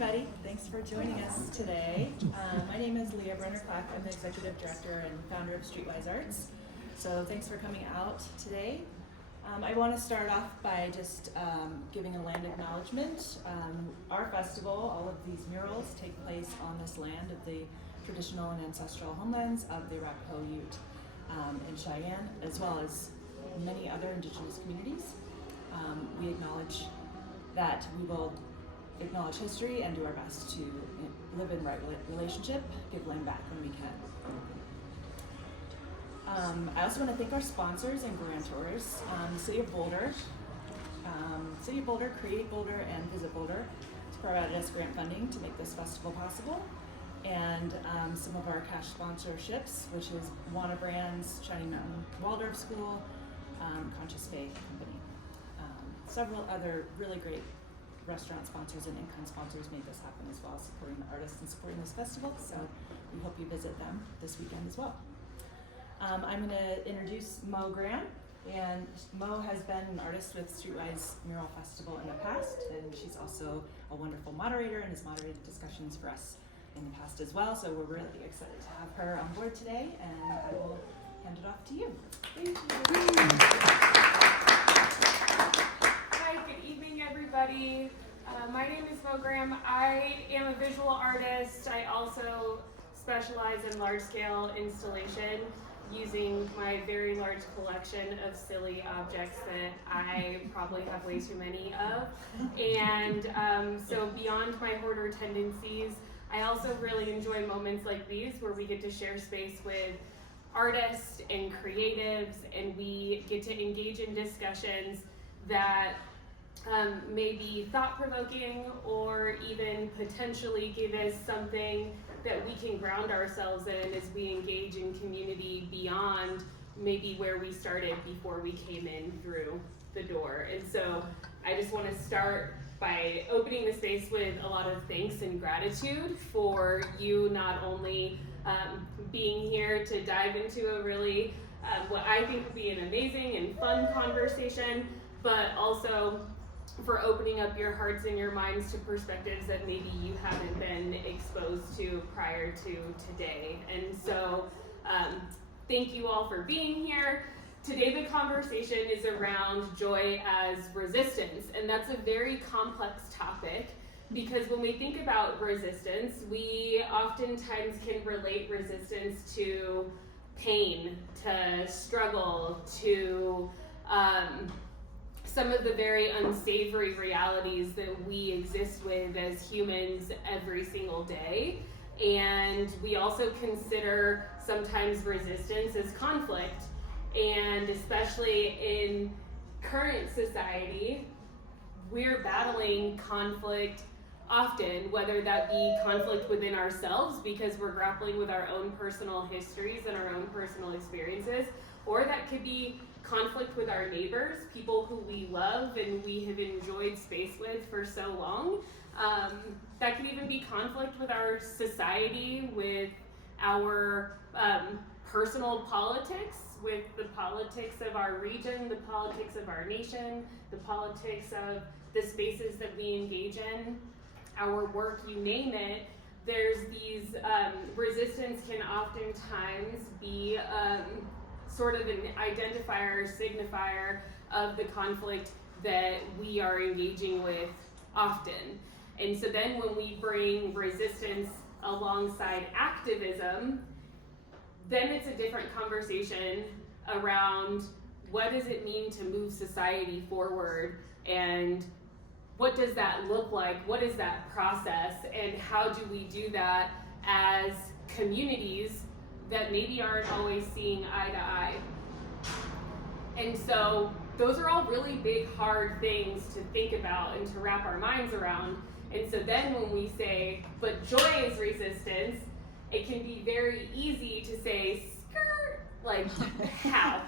everybody. Thanks for joining us today. My name is Leah Brenner-Clack. I'm the Executive Director and founder of Street Wise Arts. So thanks for coming out today. I want to start off by just giving a land acknowledgement. Our festival, all of these murals take place on this land of the traditional and ancestral homelands of the Arapaho Ute and Cheyenne, as well as many other indigenous communities. We acknowledge that we will acknowledge history and do our best to live in right relationship, give land back when we can. I also want to thank our sponsors and grantors, the City of Boulder, Create Boulder, and Visit Boulder, to provide us grant funding to make this festival possible, and some of our cash sponsorships, which is Wana Brands, Shining Mountain Waldorf School, Conscious Faith Company. Several other really great restaurant sponsors and in-kind sponsors made this happen as well, supporting the artists and supporting this festival, so we hope you visit them this weekend as well. I'm going to introduce Moe Gram, and Moe has been an artist with Street Wise Mural Festival in the past, and she's also a wonderful moderator and has moderated discussions for us in the past as well, so we're really excited to have her on board today, and I will hand it off to you. Thank you. Hi, good evening, everybody. My name is Moe Gram. I am a visual artist. I also specialize in large-scale installation using my very large collection of silly objects that I probably have way too many of. And so beyond my hoarder tendencies, I also really enjoy moments like these where we get to share space with artists and creatives, and we get to engage in discussions that may be thought-provoking or even potentially give us something that we can ground ourselves in as we engage in community beyond maybe where we started before we came in through the door. And so I just want to start by opening the space with a lot of thanks and gratitude for you not only being here to dive into a really, what I think would be an amazing and fun conversation, but also for opening up your hearts and your minds to perspectives that maybe you haven't been exposed to prior to today. And so thank you all for being here. Today the conversation is around joy as resistance, and that's a very complex topic because when we think about resistance, we oftentimes can relate resistance to pain, to struggle, to some of the very unsavory realities that we exist with as humans every single day. And we also consider sometimes resistance as conflict. And especially in current society, we're battling conflict often, whether that be conflict within ourselves because we're grappling with our own personal histories and our own personal experiences, or that could be conflict with our neighbors, people who we love and we have enjoyed space with for so long. That could even be conflict with our society, with our personal politics, with the politics of our region, the politics of our nation, the politics of the spaces that we engage in, our work, you name it. There's these, resistance can oftentimes be sort of an identifier, signifier of the conflict that we are engaging with often. And so then when we bring resistance alongside activism, then it's a different conversation around what does it mean to move society forward, and what does that look like, what is that process, and how do we do that as communities that maybe aren't always seeing eye to eye. And so those are all really big, hard things to think about and to wrap our minds around. And so then when we say, but joy is resistance, it can be very easy to say, skirt, like how,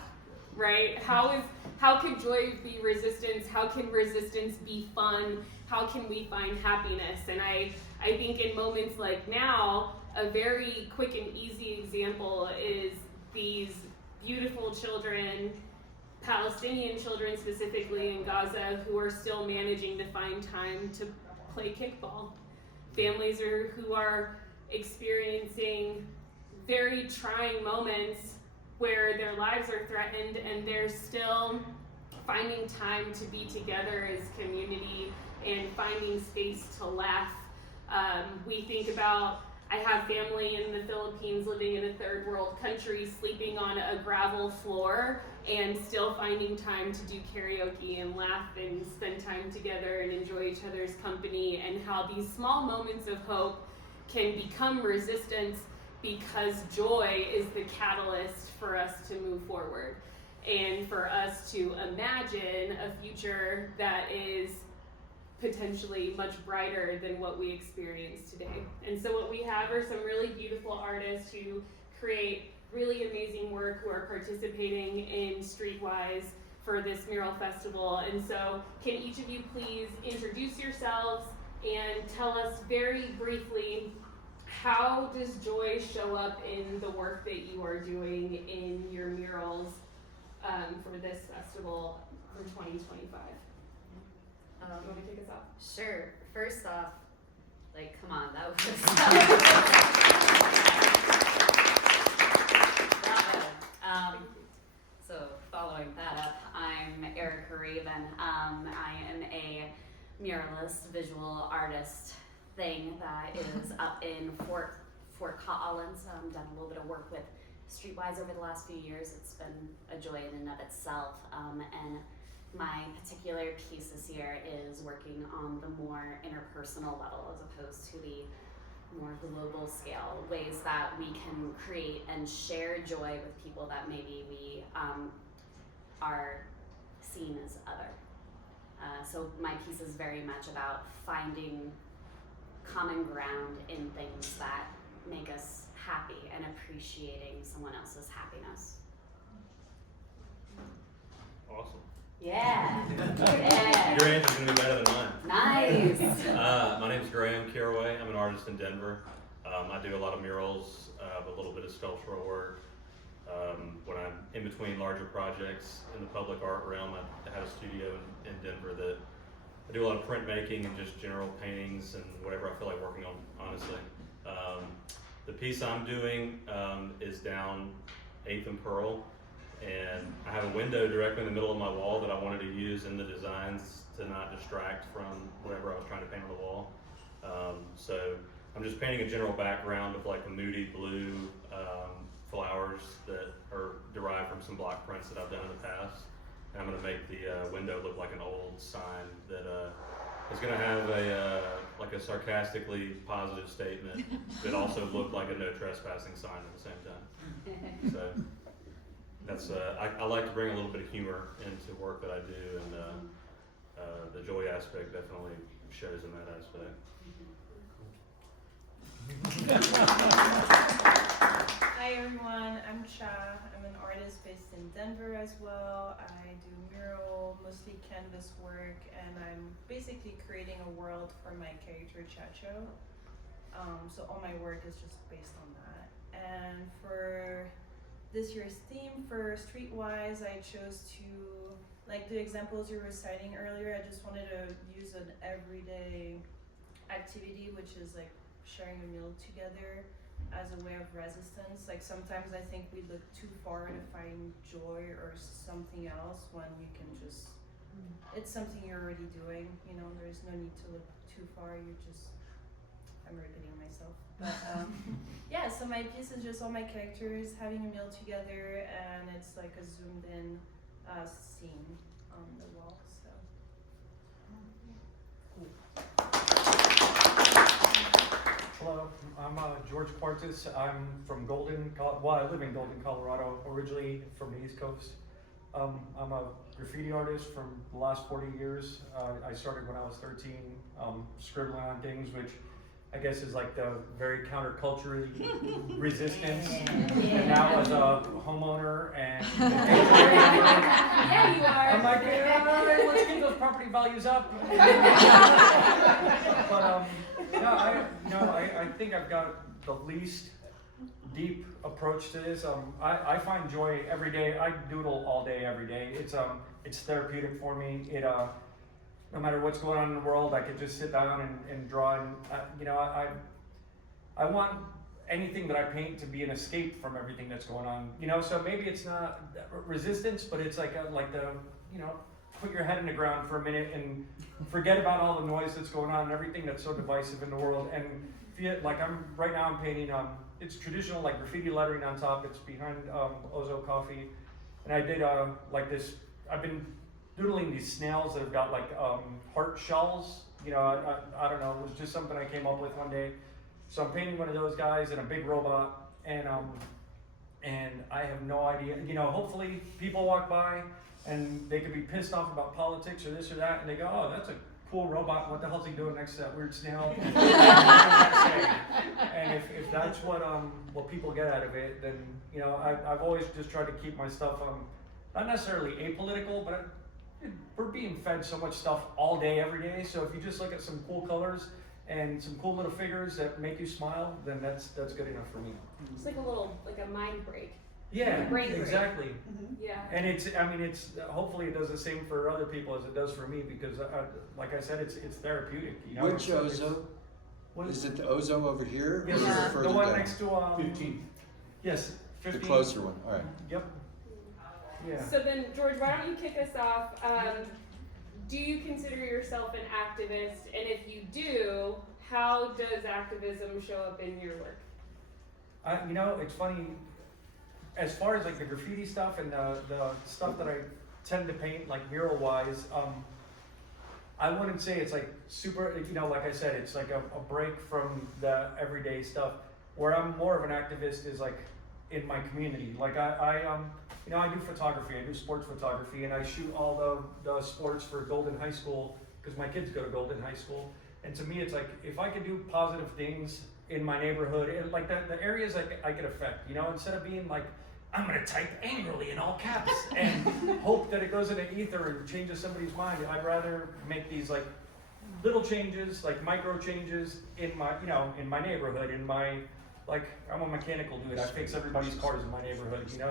right? How can joy be resistance? How can resistance be fun? How can we find happiness? And I think in moments like now, a very quick and easy example is these beautiful children, Palestinian children specifically in Gaza, who are still managing to find time to play kickball, families who are experiencing very trying moments where their lives are threatened and they're still finding time to be together as community and finding space to laugh. We think about, I have family in the Philippines living in a third world country, sleeping on a gravel floor and still finding time to do karaoke and laugh and spend time together and enjoy each other's company, and how these small moments of hope can become resistance because joy is the catalyst for us to move forward and for us to imagine a future that is potentially much brighter than what we experience today. And so what we have are some really beautiful artists who create really amazing work, who are participating in Street Wise for this mural festival. And so can each of you please introduce yourselves and tell us very briefly, how does joy show up in the work that you are doing in your murals for this festival for 2025? You want me to kick us off? Sure. First off, like, come on, that was so following that up, I'm Aerica Raven. I am a muralist, visual artist thing that is up in Fort Collins. Done a little bit of work with Street Wise over the last few years. It's been a joy in and of itself. And my particular piece this year is working on the more interpersonal level as opposed to the more global scale, ways that we can create and share joy with people that maybe we are seen as other. So my piece is very much about finding common ground in things that make us happy and appreciating someone else's happiness. Awesome. Yeah. Your answer's gonna be better than mine. Nice. My name's Carraway. I'm an artist in Denver. I do a lot of murals, a little bit of sculptural work. When I'm in between larger projects in the public art realm, I have a studio in Denver that I do a lot of printmaking and just general paintings and whatever I feel like working on, honestly. The piece I'm doing is down 8th and Pearl, and I have a window directly in the middle of my wall that I wanted to use in the designs to not distract from whatever I was trying to paint on the wall. So I'm just painting a general background of like a moody blue flowers that are derived from some block prints that I've done in the past. And I'm going to make the window look like an old sign that is going to have like a sarcastically positive statement that also look like a no trespassing sign at the same time. So that's I like to bring a little bit of humor into work that I do, and the joy aspect definitely shows in that aspect. Hi everyone, I'm Cha. I'm an artist based in Denver as well. I do mural, mostly canvas work, and I'm basically creating a world for my character Chacho. So all my work is just based on that. And for this year's theme for Street Wise, I chose to, like the examples you were citing earlier, I just wanted to use an everyday activity, which is like sharing a meal together as a way of resistance. Like sometimes I think we look too far to find joy or something else when you can just, it's something you're already doing, you know, there's no need to look too far, you just, I'm repeating myself. But yeah, so my piece is just all my characters having a meal together, and it's like a zoomed in scene on the wall, so. Hello, I'm Jorge Cuartas. I'm from I live in Golden, Colorado, originally from the East Coast. I'm a graffiti artist from the last 40 years. I started when I was 13, scribbling on things, which I guess is like the very counterculture resistance. And now as a homeowner and Yeah, you are. I'm like, hey, let's get those property values up. But I think I've got the least deep approach to this. I find joy every day. I doodle all day, every day. It's therapeutic for me. no matter what's going on in the world, I could just sit down and draw. And you know, I want anything that I paint to be an escape from everything that's going on. You know, so maybe it's not resistance, but it's like you know, put your head in the ground for a minute and forget about all the noise that's going on and everything that's so divisive in the world. And feel like right now I'm painting. It's traditional like graffiti lettering on top. It's behind Ozo Coffee, and I did like this. I've been doodling these snails that have got like heart shells. You know, I don't know. It was just something I came up with one day. So I'm painting one of those guys and a big robot, and I have no idea. You know, hopefully people walk by and they could be pissed off about politics or this or that, and they go, "Oh, that's a cool robot. What the hell's he doing next to that weird snail?" And if that's what people get out of it, then you know, I've always just tried to keep my stuff not necessarily apolitical, but we're being fed so much stuff all day, every day. So if you just look at some cool colors and some cool little figures that make you smile, then that's good enough for me. It's like a mind break. Yeah, brain break. exactly. Yeah. And it's hopefully it does the same for other people as it does for me, because like I said, it's therapeutic. You know, Which Ozo? Is it the Ozo over here? Yes, or Yeah. further the one down? next to 15. Yes, 15. The closer one. All right. Yep. Yeah. So then, George, why don't you kick us off? Do you consider yourself an activist? And if you do, how does activism show up in your work? You know, it's funny. As far as like the graffiti stuff and the stuff that I tend to paint, like mural wise, I wouldn't say it's like super, you know, like I said, it's like a break from the everyday stuff. Where I'm more of an activist is like in my community. Like you know, I do photography, I do sports photography, and I shoot all the sports for Golden High School, because my kids go to Golden High School. And to me, it's like, if I could do positive things in my neighborhood, and like the areas I could affect, you know, instead of being like, I'm gonna type angrily in all caps and hope that it goes into ether and changes somebody's mind. I'd rather make these like little changes, like micro changes in my, you know, in my neighborhood, in my, like, I'm a mechanical dude. I fix everybody's cars in my neighborhood, you know,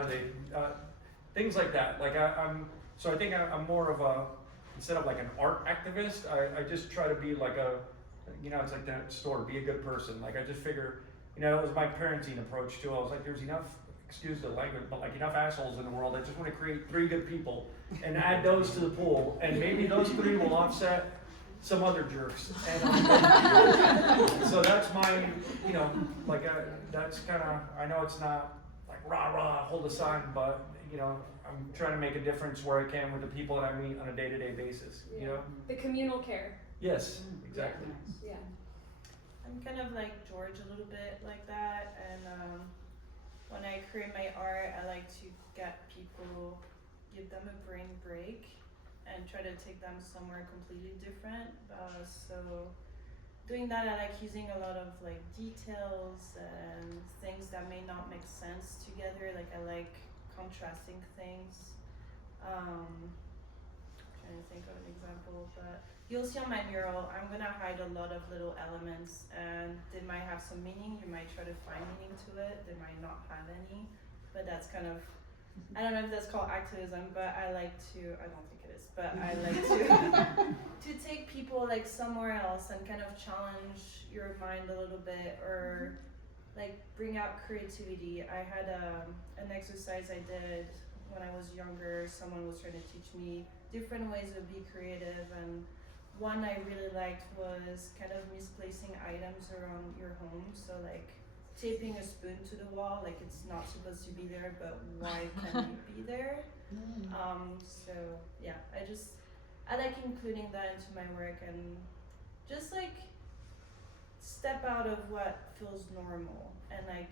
things like that. Like so I think I'm more of instead of like an art activist, I just try to be like you know, it's like that store, be a good person. Like I just figure, you know, it was my parenting approach too. I was like, there's enough, excuse the language, but like enough assholes in the world. I just want to create 3 good people and add those to the pool, and maybe those 3 will offset some other jerks. And so that's my, you know, like that's kind of, I know it's not like rah rah, hold a sign, but you know, I'm trying to make a difference where I can with the people that I meet on a day-to-day basis. You know? The communal care. Yes, exactly. Yeah. I'm kind of like George a little bit like that, and when I create my art, I like to get people, give them a brain break, and try to take them somewhere completely different. So doing that, I like using a lot of like details and things that may not make sense together. Like I like contrasting things. Trying to think of an example, but you'll see on my mural, I'm gonna hide a lot of little elements, and they might have some meaning. You might try to find meaning to it. They might not have any, but that's kind of, I don't know if that's called activism, but I like to, I don't think it is, but I like to take people like somewhere else and kind of challenge your mind a little bit, or like bring out creativity. I had an exercise I did when I was younger. Someone was trying to teach me different ways to be creative, and one I really liked was kind of misplacing items around your home. So like taping a spoon to the wall, like it's not supposed to be there, but why can it be there? So yeah, I like including that into my work, and just like step out of what feels normal and like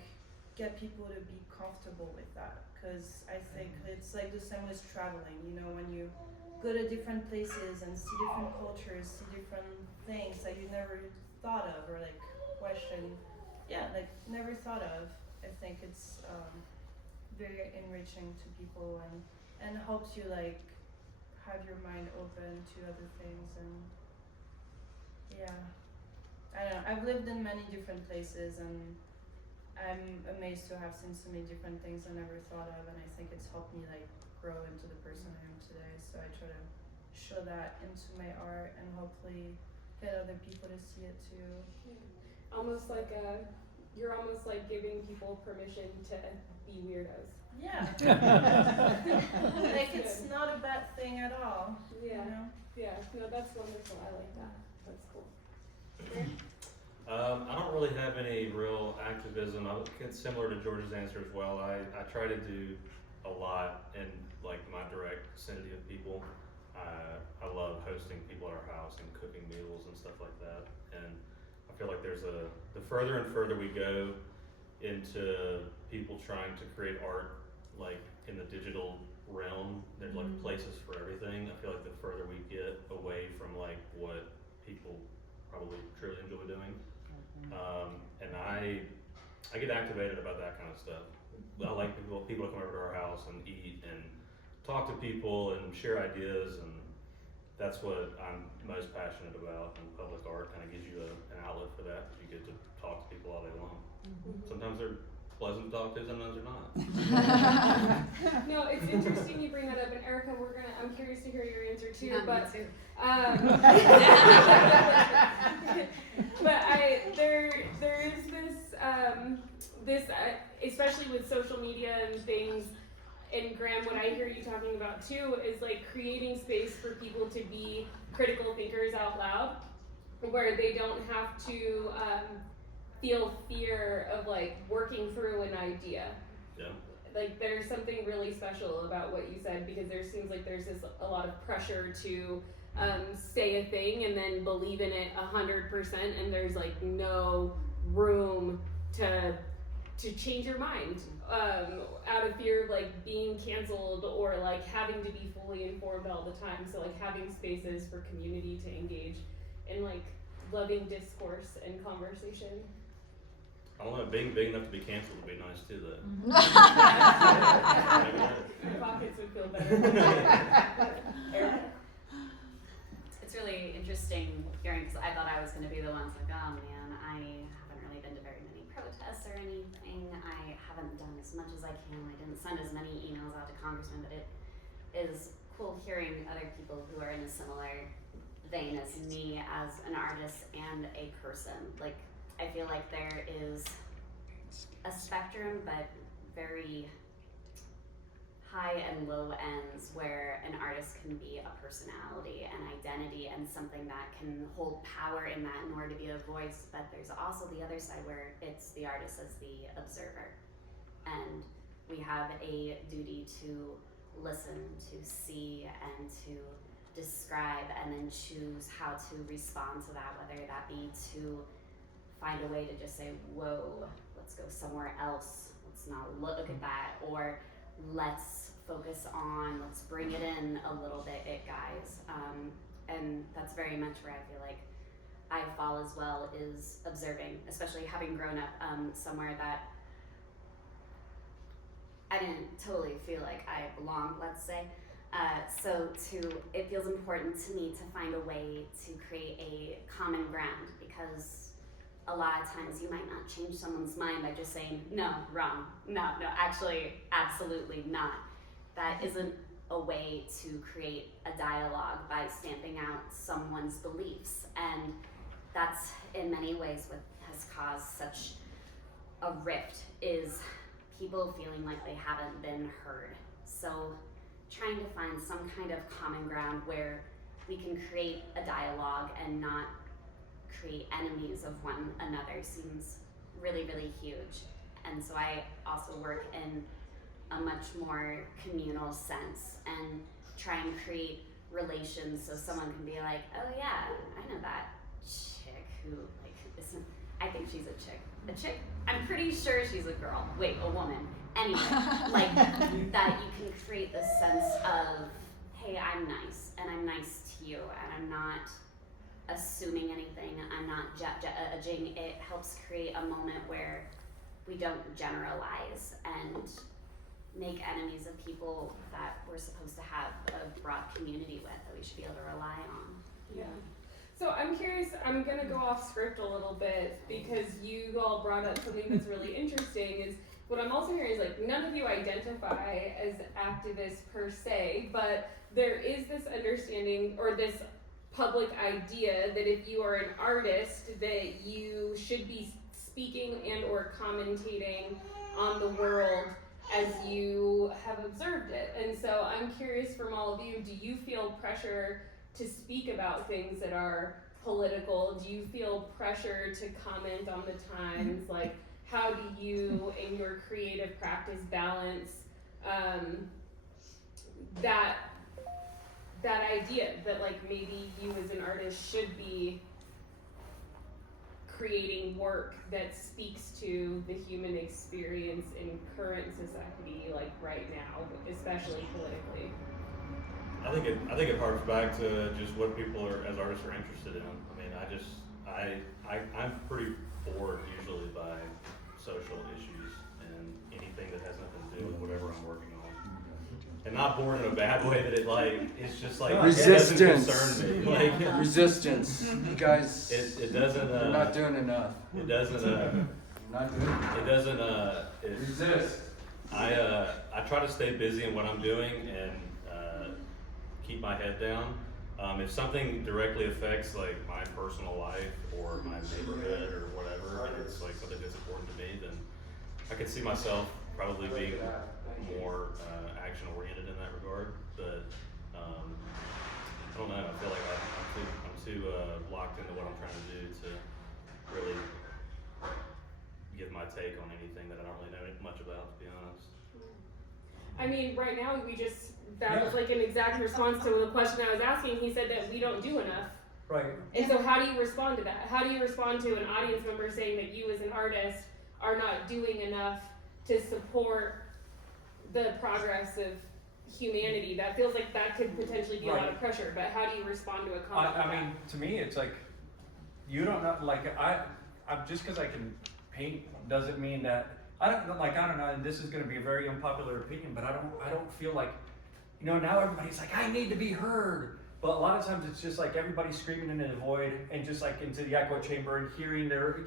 get people to be comfortable with that. Because I think it's like the same with traveling, you know, when you go to different places and see different cultures, see different things that you never thought of, or like never thought of. I think it's very enriching to people, and helps you like have your mind open to other things. And yeah, I don't know, I've lived in many different places, and I'm amazed to have seen so many different things I never thought of, and I think it's helped me like grow into the person I am today. So I try to show that into my art and hopefully get other people to see it too. Almost like you're almost like giving people permission to be weirdos. Yeah. Like it's not a bad thing at all. Yeah. You know? Yeah, no, that's wonderful. I like that. That's cool. I don't really have any real activism. It's similar to George's answer as well. I try to do a lot in like my direct vicinity of people. I love hosting people at our house and cooking meals and stuff like that. And I feel like the further and further we go into people trying to create art like in the digital realm, there's like places for everything. I feel like the further we get away from like what people probably truly enjoy doing. And I get activated about that kind of stuff. I like people to come over to our house and eat and talk to people and share ideas, and that's what I'm most passionate about. And public art kind of gives you an outlet for that, because you get to talk to people all day long. Sometimes they're pleasant to talk to, sometimes they're not. No, it's interesting you bring that up, and Aerica, I'm curious to hear your answer too. Yeah, but me too. but there is this especially with social media and things. And Graham, what I hear you talking about too is like creating space for people to be critical thinkers out loud, where they don't have to feel fear of like working through an idea. Yeah. Like there's something really special about what you said, because there seems like there's a lot of pressure to say a thing and then believe in it 100%, and there's like no room to change your mind out of fear of like being canceled or like having to be fully informed all the time. So like having spaces for community to engage in like loving discourse and conversation. I don't know, being big enough to be canceled would be nice too, though. My pockets would feel better. It's really interesting hearing, because I thought I was going to be the ones like, oh man, I haven't really been to very many protests or anything. I haven't done as much as I can. I didn't send as many emails out to congressmen, but it is cool hearing other people who are in a similar vein as me as an artist and a person. Like, I feel like there is a spectrum, but very high and low ends, where an artist can be a personality and identity and something that can hold power in that in order to be a voice. But there's also the other side where it's the artist as the observer, and we have a duty to listen, to see, and to describe, and then choose how to respond to that, whether that be to find a way to just say, whoa, let's go somewhere else, let's not look at that, or let's focus on, let's bring it in a little bit, guys. And that's very much where I feel like I fall as well, is observing, especially having grown up somewhere that I didn't totally feel like I belonged, let's say. It feels important to me to find a way to create a common ground, because a lot of times you might not change someone's mind by just saying, no, wrong, no, actually, absolutely not. That isn't a way to create a dialogue by stamping out someone's beliefs. And that's in many ways what has caused such a rift, is people feeling like they haven't been heard. So trying to find some kind of common ground where we can create a dialogue and not create enemies of one another seems really, really huge. And so I also work in a much more communal sense and try and create relations, so someone can be like, oh yeah, I know that chick who like isn't, I think she's a chick. A chick? I'm pretty sure she's a girl. Wait, a woman. Anyway, like that you can create this sense of, hey, I'm nice, and I'm nice to you, and I'm not assuming anything, I'm not judging. It helps create a moment where we don't generalize and make enemies of people that we're supposed to have a broad community with, that we should be able to rely on. Yeah. So I'm curious, I'm gonna go off script a little bit, because you all brought up something that's really interesting, is what I'm also hearing is like none of you identify as activists per se, but there is this understanding or this public idea that if you are an artist, that you should be speaking and or commentating on the world as you have observed it. And so I'm curious from all of you, do you feel pressure to speak about things that are political? Do you feel pressure to comment on the times? Like, how do you in your creative practice balance that idea that like maybe you as an artist should be creating work that speaks to the human experience in current society, like right now, especially politically? I think it harks back to just what people are, as artists, are interested in. I mean, I'm pretty bored usually by social issues and anything that has nothing to do with whatever I'm working on. And not bored in a bad way, that it's just like, Resistance. it doesn't concern me. Like, Resistance. You guys, it doesn't, you're not doing enough. it doesn't, You're not doing enough. it doesn't, Resist. I try to stay busy in what I'm doing and keep my head down. If something directly affects like my personal life or my neighborhood or whatever, and it's like something that's important to me, then I can see myself probably being more action oriented in that regard. But I don't know. I feel like I'm too locked into what I'm trying to do to really give my take on anything that I don't really know much about, to be honest. I mean, right now that was like an exact response to the question I was asking. He said that we don't do enough. Right. And so how do you respond to that? How do you respond to an audience member saying that you as an artist are not doing enough to support the progress of humanity? That feels like that could potentially be a lot of pressure, but how do you respond to a comment like I mean, to me, it's like, you don't know, like, I'm just because I can paint doesn't mean that, I don't know, and this is gonna be a very unpopular opinion, but I don't feel like, now everybody's like, I need to be heard. But a lot of times it's just like everybody screaming into the void and just like into the echo chamber and hearing their,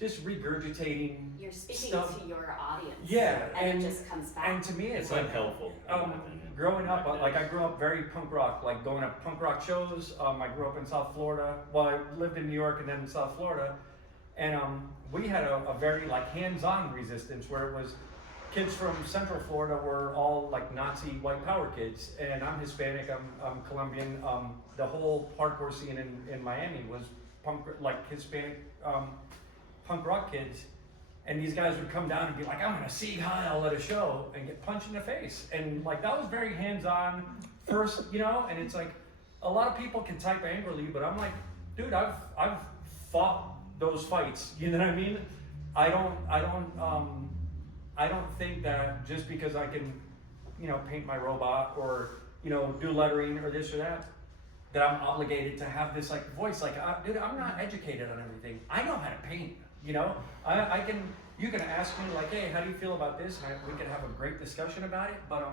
just regurgitating You're speaking stuff. to your audience. Yeah, And it just comes back. And to me, it's It's like, unhelpful. in my opinion. growing up, I grew up very punk rock, like going to punk rock shows. I grew up in South Florida. Well, I lived in New York and then in South Florida. And we had a very like hands-on resistance where it was kids from Central Florida were all like Nazi white power kids. And I'm Hispanic, I'm Colombian. The whole hardcore scene in Miami was like Hispanic punk rock kids. And these guys would come down and be like, I'm gonna Sieg Heil at a show and get punched in the face. And like, that was very hands-on first, and it's like, a lot of people can type angrily, but I'm like, dude, I've fought those fights, you know what I mean? I don't think that just because I can, paint my robot or, do lettering or this or that I'm obligated to have this like voice. Like, dude, I'm not educated on everything. I know how to paint, you can ask me like, hey, how do you feel about this? And we can have a great discussion about it, but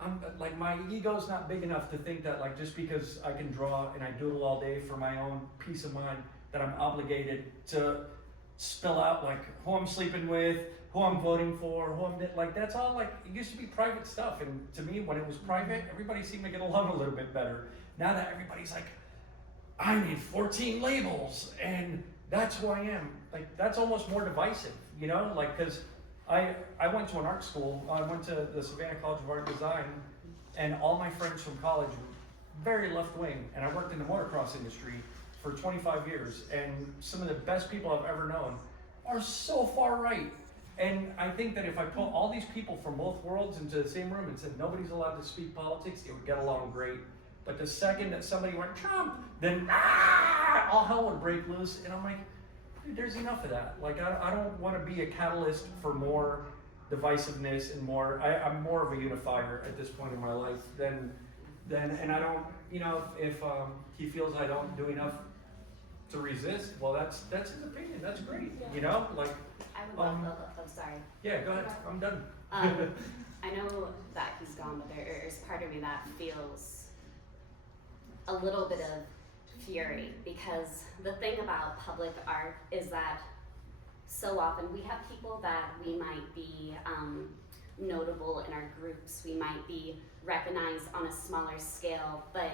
I'm like, my ego's not big enough to think that like, just because I can draw and I doodle all day for my own peace of mind, that I'm obligated to spill out like who I'm sleeping with, who I'm voting for, like, that's all like, it used to be private stuff. And to me, when it was private, everybody seemed to get along a little bit better. Now that everybody's like, I need 14 labels and that's who I am. Like, that's almost more divisive, like, cause I went to an art school. I went to the Savannah College of Art and Design, and all my friends from college were very left wing, and I worked in the motocross industry for 25 years, and some of the best people I've ever known are so far right. And I think that if I put all these people from both worlds into the same room and said nobody's allowed to speak politics, it would get along great. But the second that somebody went Trump, then all hell would break loose. And I'm like, dude, there's enough of that. Like, I don't want to be a catalyst for more divisiveness and more. I'm more of a unifier at this point in my life than and I don't, if he feels I don't do enough to resist, well, that's his opinion. That's great, like. I would love, sorry. Yeah, go ahead. I'm done. I know that he's gone, but there is part of me that feels a little bit of fury, because the thing about public art is that so often we have people that we might be notable in our groups, we might be recognized on a smaller scale, but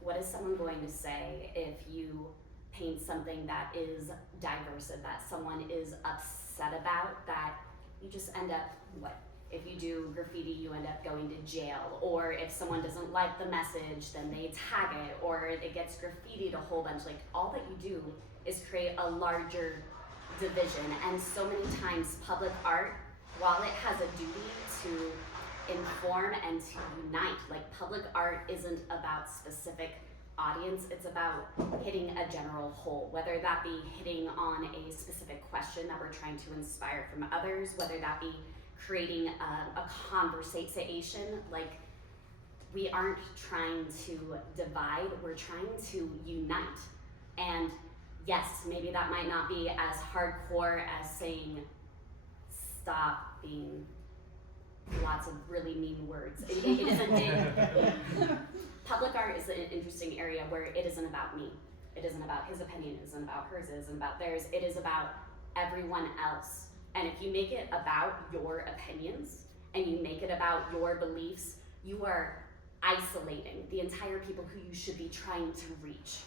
what is someone going to say if you paint something that is diverse, that someone is upset about, that you just end up, what? If you do graffiti, you end up going to jail, or if someone doesn't like the message, then they tag it, or it gets graffitied a whole bunch. Like, all that you do is create a larger division, and so many times public art, while it has a duty to inform and to unite, like, public art isn't about specific audience, it's about hitting a general whole, whether that be hitting on a specific question that we're trying to inspire from others, whether that be creating a conversation. Like, we aren't trying to divide, we're trying to unite. And yes, maybe that might not be as hardcore as saying stop being lots of really mean words. It isn't. Public art is an interesting area where it isn't about me. It isn't about his opinion, it isn't about hers, it isn't about theirs. It is about everyone else. And if you make it about your opinions and you make it about your beliefs, you are isolating the entire people who you should be trying to reach.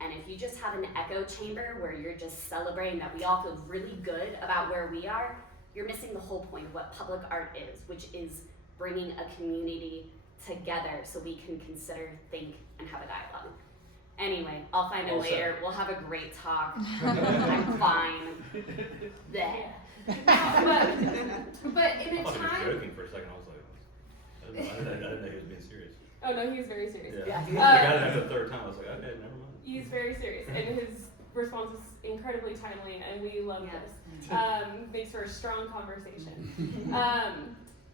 And if you just have an echo chamber where you're just celebrating that we all feel really good about where we are, you're missing the whole point of what public art is, which is bringing a community together so we can consider, think, and have a dialogue. Anyway, I'll find him later. We'll have a great talk. I'm fine. Bleh. But in a I thought he was time, joking for a second. I was like, I didn't know he was being serious. oh no, he was very serious. Yeah. Yeah. I got it after the third time. I was like, okay, never mind. He's very serious, and his response was incredibly timely, and we love this. Makes for a strong conversation.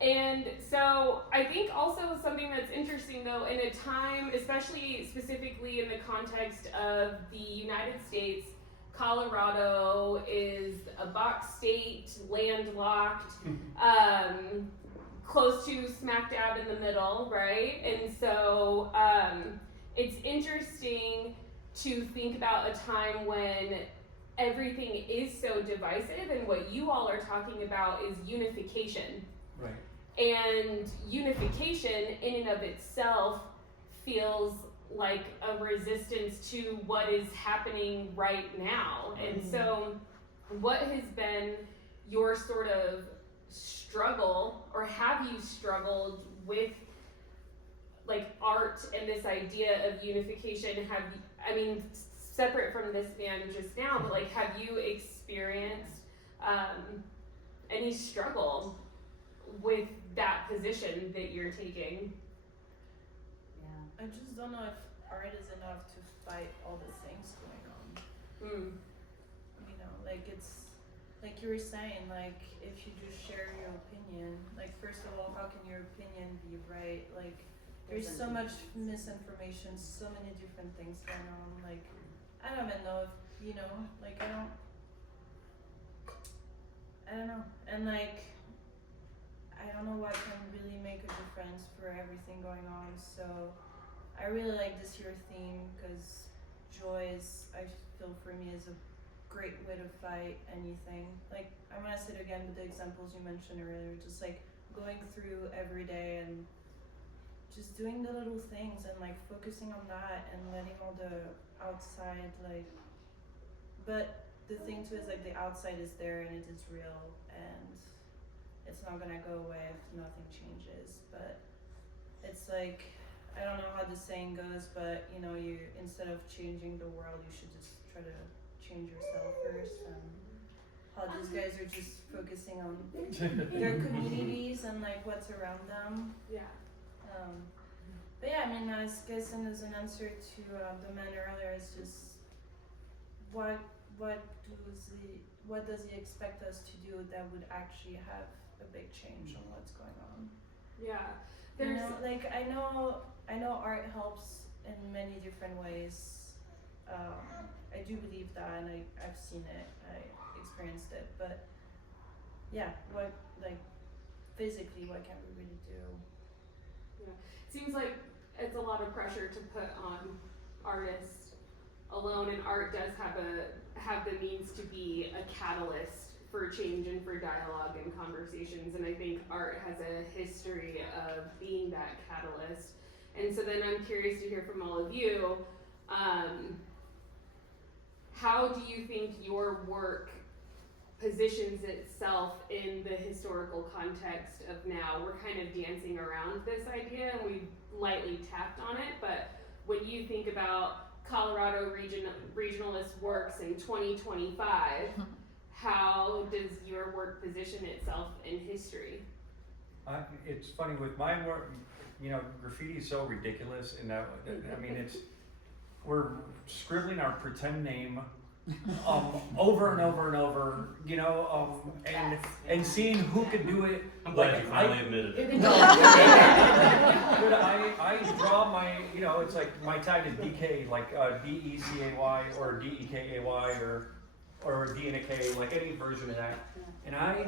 And so I think also something that's interesting though, in a time, especially specifically in the context of the United States, Colorado is a box state, landlocked, close to smack dab in the middle, right? And so it's interesting to think about a time when everything is so divisive, and what you all are talking about is unification. Right. And unification in and of itself feels like a resistance to what is happening right now. And so what has been your sort of struggle, or have you struggled with like art and this idea of unification? I mean, separate from this man just now, but like, have you experienced any struggle with that position that you're taking? Yeah. I just don't know if art is enough to fight all the things going on. You know, like, it's like you were saying, like, if you just share your opinion, like, first of all, how can your opinion be right? Like, there's so much misinformation, so many different things going on. Like, I don't even know if, you know, like, I don't know. And like, I don't know what can really make a difference for everything going on. So I really like this year theme, because joy is, I feel for me, is a great way to fight anything. Like, I'm gonna say it again with the examples you mentioned earlier, just like going through every day and just doing the little things and like focusing on that and letting all the outside, like, but the thing too is like the outside is there and it is real, and it's not gonna go away if nothing changes. But it's like, I don't know how the saying goes, but you know, you, instead of changing the world, you should just try to change yourself first. And how these guys are just focusing on their communities and like what's around them. Yeah. But yeah, I mean, I guess as an answer to the man earlier, it's just what does he expect us to do that would actually have a big change on what's going on? Yeah. You There's know, like, I know art helps in many different ways. I do believe that, and I've seen it, I experienced it, but yeah, what, like, physically, what can we really do? seems like it's a lot of pressure to put on artists alone, and art does have the means to be a catalyst for change and for dialogue and conversations, and I think art has a history of being that catalyst. And so then I'm curious to hear from all of you, how do you think your work positions itself in the historical context of now? We're kind of dancing around this idea and we lightly tapped on it, but when you think about Colorado regionalist works in 2025, how does your work position itself in history? It's funny with my work, you know, graffiti is so ridiculous, and I mean, we're scribbling our pretend name over and over and over, you know, and seeing who could do it. I'm glad you finally admitted it. No, but I draw my, you know, it's like my tag is DK, like DECAY or DEKAY or D and a K, like any version of that. And I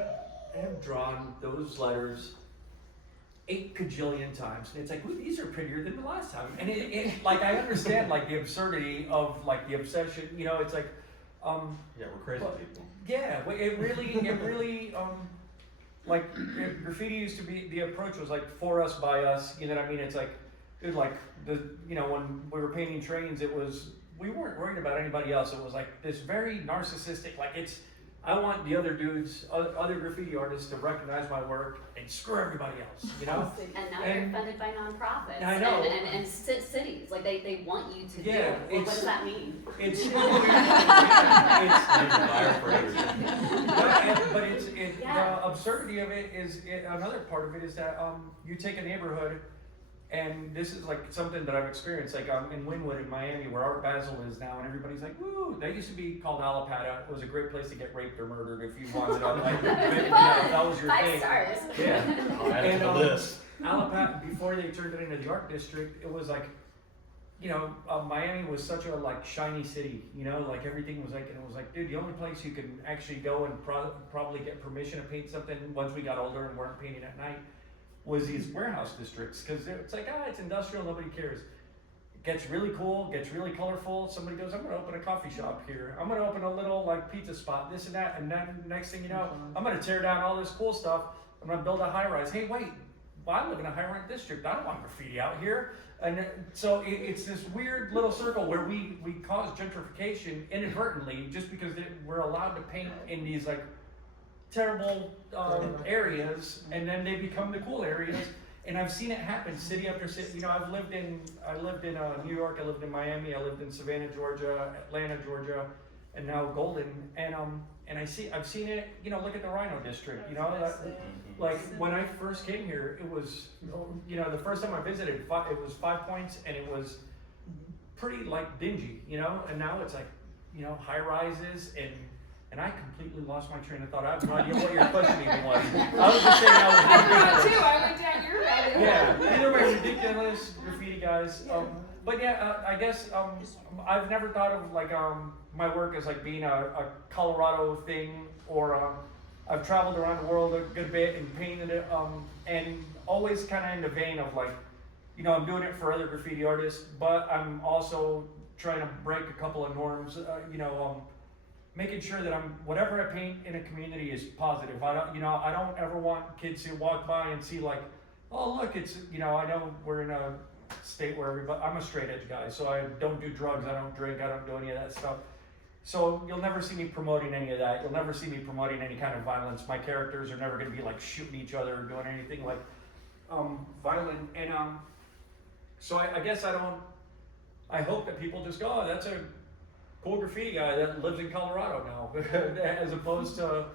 have drawn those letters 8 gajillion times, and it's like, ooh, these are prettier than the last time. And it like, I understand like the absurdity of like the obsession, you know, it's like, yeah, we're crazy people. yeah, it really, like graffiti used to be, the approach was like for us, by us, you know what I mean? It's like, dude, like you know, when we were painting trains, we weren't worried about anybody else. It was like this very narcissistic, like I want the other dudes, other graffiti artists to recognize my work and screw everybody else, you know? And now you're funded by nonprofits. I know. And cities, like they want you to do Yeah, it. Well, what does that mean? It's Yeah. the absurdity of it is, another part of it is that you take a neighborhood, and this is like something that I've experienced, like in Wynwood in Miami, where Art Basel is now, and everybody's like, woo, that used to be called Alapata. It was a great place to get raped or murdered if you wanted to, like, if that was your 5 thing. stars. Yeah. I'll add it to the list. Alapata, before they turned it into the art district, it was like, you know, Miami was such a like shiny city, you know, like everything was like, and it was like, dude, the only place you can actually go and probably get permission to paint something once we got older and weren't painting at night was these warehouse districts, because it's like, it's industrial, nobody cares. It gets really cool, gets really colorful. Somebody goes, I'm gonna open a coffee shop here. I'm gonna open a little like pizza spot, this and that, and then next thing you know, I'm gonna tear down all this cool stuff. I'm gonna build a high rise. Hey, wait, well, I live in a high rent district. I don't want graffiti out here. And so it's this weird little circle where we cause gentrification inadvertently just because we're allowed to paint in these like terrible areas, and then they become the cool areas. And I've seen it happen city after city. You know, I lived in New York, I lived in Miami, I lived in Savannah, Georgia, Atlanta, Georgia, and now Golden. And I've seen it. You know, look at the Rhino District. You know, like when I first came here, it was, you know, the first time I visited, it was 5 points, and it was pretty like dingy. You know, and now it's like, you know, high rises and I completely lost my train of thought. I have no idea what your question even was. I was just saying I was ridiculous. I went down your rabbit hole. Yeah, either way, ridiculous graffiti guys. But yeah, I guess I've never thought of like my work as like being a Colorado thing, or I've traveled around the world a good bit and painted it, and always kind of in the vein of like, you know, I'm doing it for other graffiti artists, but I'm also trying to break a couple of norms. You know, making sure that whatever I paint in a community is positive. I don't ever want kids to walk by and see like, oh look, it's, you know, I know we're in a state where I'm a straight edge guy, so I don't do drugs, I don't drink, I don't do any of that stuff. So you'll never see me promoting any of that. You'll never see me promoting any kind of violence. My characters are never gonna be like shooting each other or doing anything like violent. And so I guess I hope that people just go, oh, that's a cool graffiti guy that lives in Colorado now, as opposed to,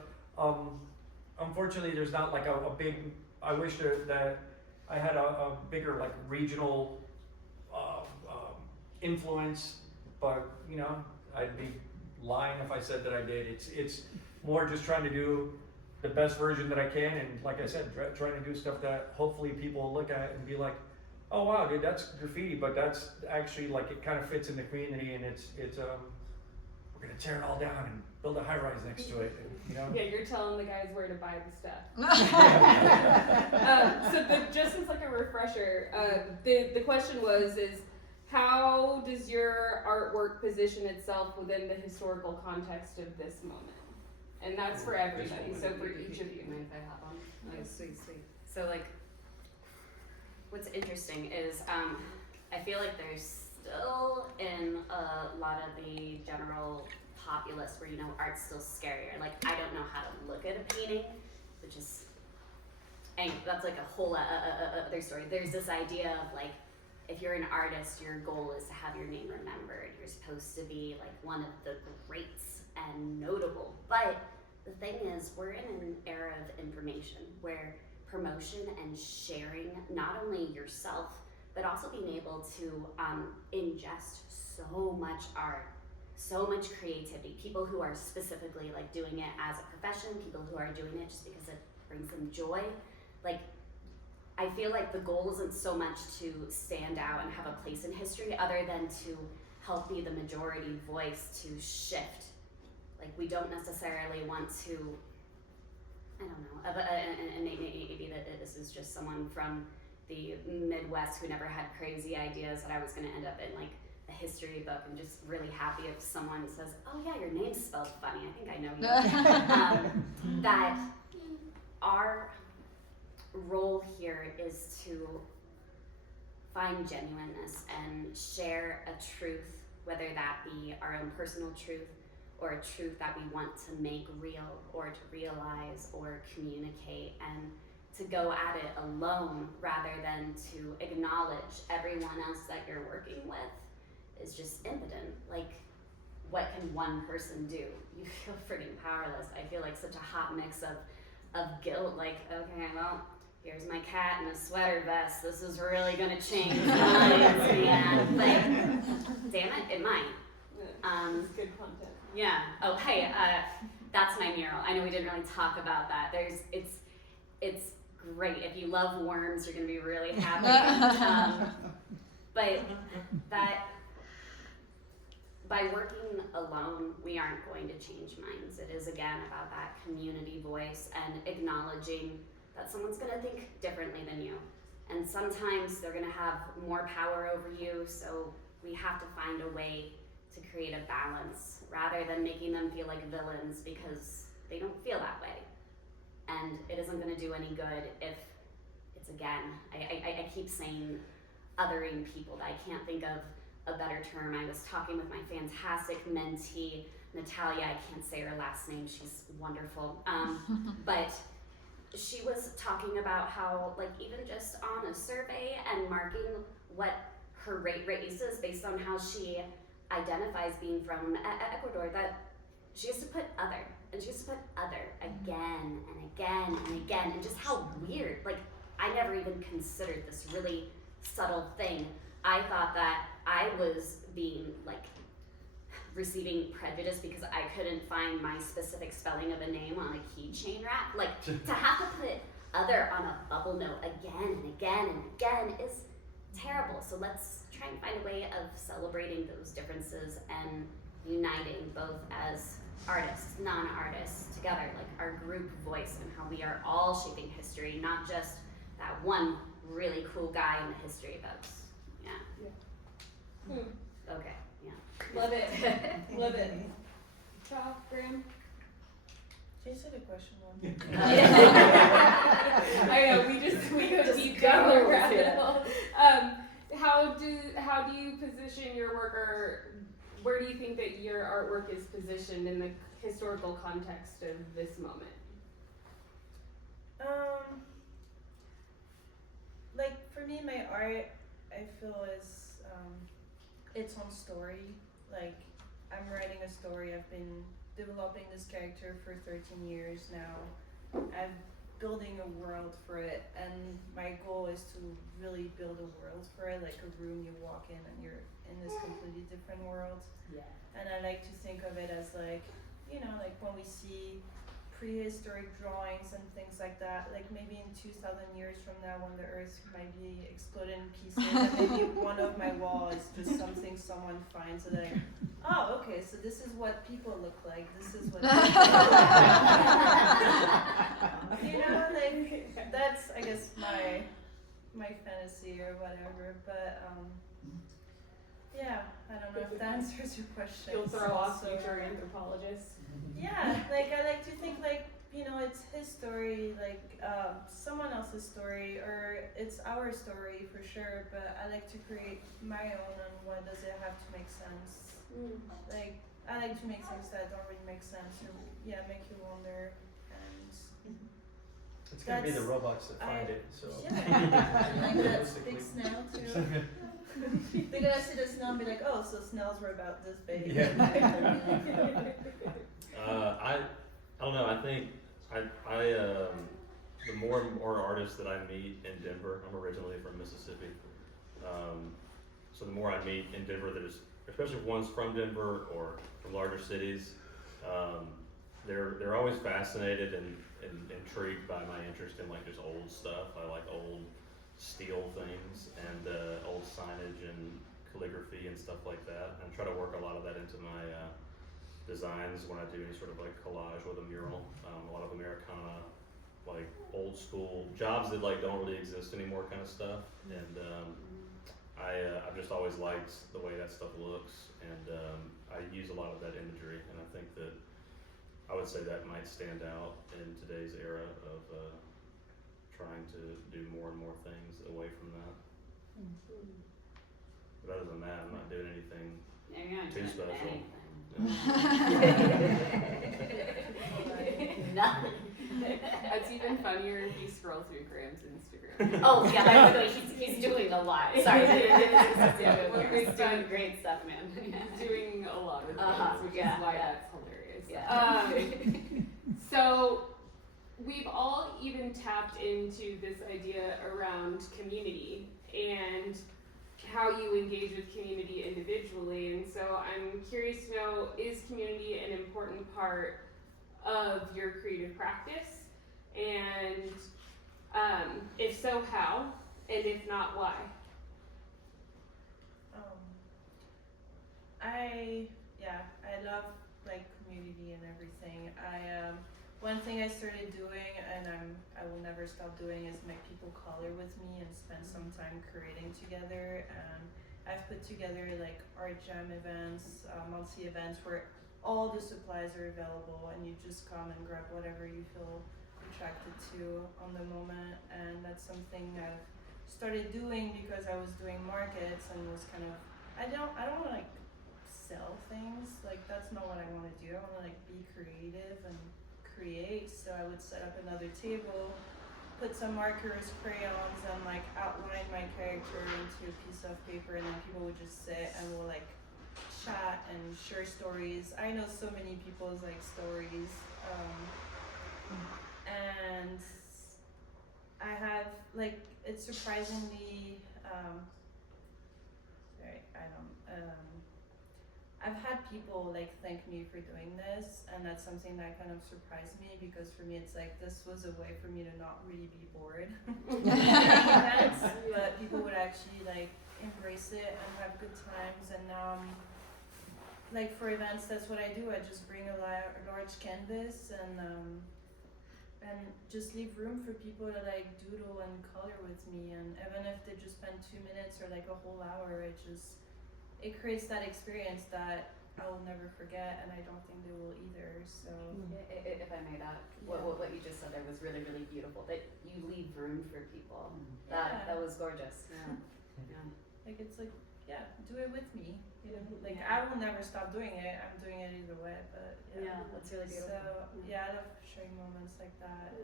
unfortunately, there's not like a big, I wish that I had a bigger like regional influence, but you know, I'd be lying if I said that I did. It's more just trying to do the best version that I can, and like I said, trying to do stuff that hopefully people will look at and be like, oh wow, dude, that's graffiti, but that's actually like, it kind of fits in the community, and it's we're gonna tear it all down and build a high rise next to it, you know? Yeah, you're telling the guys where to buy the stuff. So just as like a refresher, the question is how does your artwork position itself within the historical context of this moment? And that's for everybody, so for each of you. Mind if I hop on? Oh, sweet. So like, what's interesting is I feel like there's still in a lot of the general populace where, you know, art's still scarier. Like, I don't know how to look at a painting, which is, and that's like a whole other story. There's this idea of like, if you're an artist, your goal is to have your name remembered. You're supposed to be like one of the greats and notable. But the thing is, we're in an era of information where promotion and sharing not only yourself, but also being able to ingest so much art, so much creativity. People who are specifically like doing it as a profession, people who are doing it just because it brings them joy. Like, I feel like the goal isn't so much to stand out and have a place in history, other than to help be the majority voice to shift. Like, we don't necessarily want to, I don't know, and maybe that this is just someone from the Midwest who never had crazy ideas that I was gonna end up in like a history book. I'm just really happy if someone says, oh yeah, your name's spelled funny, I think I know you. That our role here is to find genuineness and share a truth, whether that be our own personal truth or a truth that we want to make real or to realize or communicate, and to go at it alone rather than to acknowledge everyone else that you're working with is just impotent. Like, what can one person do? You feel freaking powerless. I feel like such a hot mix of guilt, like, okay, well, here's my cat in a sweater vest. This is really gonna change minds, man. Like, damn it, it might. It's good content. Yeah. Oh, hey, that's my mural. I know we didn't really talk about that. It's great. If you love worms, you're gonna be really happy. But that, by working alone, we aren't going to change minds. It is again about that community voice and acknowledging that someone's gonna think differently than you. And sometimes they're gonna have more power over you, so we have to find a way to create a balance rather than making them feel like villains because they don't feel that way. And it isn't gonna do any good if it's, again, I keep saying othering people. I can't think of a better term. I was talking with my fantastic mentee, Natalia. I can't say her last name, she's wonderful. But she was talking about how, like, even just on a survey and marking what her race is based on how she identifies being from Ecuador, that she has to put other, and she has to put other again and again and again, and just how weird. Like, I never even considered this really subtle thing. I thought that I was being, like, receiving prejudice because I couldn't find my specific spelling of a name on a keychain wrap. Like, to have to put other on a bubble note again and again and again is terrible. So let's try and find a way of celebrating those differences and uniting both as artists, non-artists together, like our group voice and how we are all shaping history, not just that one really cool guy in the history books. Yeah. Okay, yeah. Love it. Love it. Cha, Graham? Can you say the question one? I know, we go deep down the rabbit hole. How do you position your work, or where do you think that your artwork is positioned in the historical context of this moment? Like, for me, my art, I feel is its own story. Like, I'm writing a story. I've been developing this character for 13 years now. I'm building a world for it, and my goal is to really build a world for it, like a room you walk in and you're in this completely different world. Yeah. And I like to think of it as, like, you know, like when we see prehistoric drawings and things like that, like maybe in 2,000 years from now when the earth might be exploded in pieces, and maybe one of my walls is just something someone finds, and like, oh, okay, so this is what people look like, this is what you know, like, that's, I guess, my fantasy or whatever. But yeah, I don't know if that answers your question. You'll throw off So- future anthropologists. Yeah, like I like to think like, you know, it's his story, like someone else's story, or it's our story for sure, but I like to create my own and what does it have to make sense. Like, I like to make things that don't really make sense or, yeah, make you wonder, and It's gonna be the That's- robots that find it, so. yeah, like that's Realistically. big snail too. They're gonna see the snail and be like, oh, so snails were about this big. Yeah. I don't know. I think the more and more artists that I meet in Denver, I'm originally from Mississippi, so the more I meet in Denver, that is, especially ones from Denver or from larger cities, they're always fascinated and intrigued by my interest in like just old stuff. I like old steel things and old signage and calligraphy and stuff like that, and try to work a lot of that into my designs when I do any sort of like collage with a mural. A lot of Americana, like old school jobs that like don't really exist anymore kind of stuff, and I've just always liked the way that stuff looks, and I use a lot of that imagery, and I think that I would say that might stand out in today's era of trying to do more and more things away from that. But other than that, I'm not doing anything You're not too doing special. anything. It's Nothing. even funnier if you scroll through Graham's Instagram. Oh yeah, by the way, he's doing a lot. Sorry, he's Well, doing great stuff, man. He's doing a lot of things, which yeah, is why yeah. that's hilarious. Yeah. So we've all even tapped into this idea around community and how you engage with community individually, and so I'm curious to know, is community an important part of your creative practice? And if so, how? And if not, why? I love like community and everything. One thing I started doing, and I will never stop doing, is make people color with me and spend some time creating together. I've put together like art jam events, monthly events where all the supplies are available and you just come and grab whatever you feel attracted to on the moment. And that's something I've started doing because I was doing markets and was kind of, I don't want to like sell things, like that's not what I want to do. I want to like be creative and create. So I would set up another table, put some markers, crayons, and like outline my character into a piece of paper, and then people would just sit and we'll like chat and share stories. I know so many people's like stories, and I have like, it's surprisingly I've had people like thank me for doing this, and that's something that kind of surprised me, because for me it's like this was a way for me to not really be bored events, but people would actually like embrace it and have good times. And like for events, that's what I do. I just bring a large canvas and just leave room for people to like doodle and color with me, and even if they just spend 2 minutes or like a whole hour, it creates that experience that I will never forget, and I don't think they will either. So If I may add, what you just said there was really, really beautiful. That you leave room for people. That was gorgeous. Yeah. Yeah. like it's like, yeah, do it with me. You know, like Yeah. I will never stop doing it. I'm doing it either way, but Yeah, that's really beautiful. So yeah, I love sharing moments like that,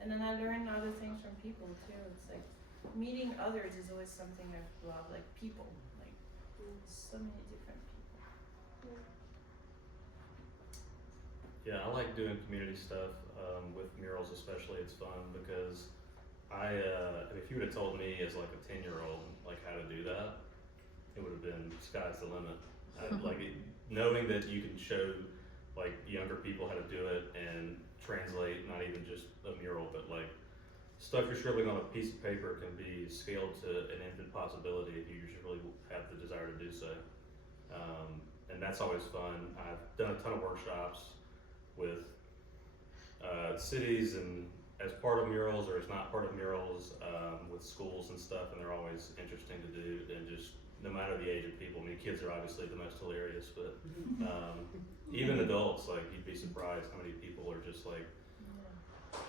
and then I learn other things from people too. It's like meeting others is always something I've loved, like people, like so many different people. Yeah, I like doing community stuff with murals, especially. It's fun because if you would have told me as like a 10-year-old like how to do that, it would have been sky's the limit. Knowing that you can show like younger people how to do it and translate not even just a mural, but like stuff you're scribbling on a piece of paper can be scaled to an infinite possibility if you just really have the desire to do so. And that's always fun. I've done a ton of workshops with cities and as part of murals or as not part of murals, with schools and stuff, and they're always interesting to do and just no matter the age of people. I mean, kids are obviously the most hilarious, but even adults, like, you'd be surprised how many people are just like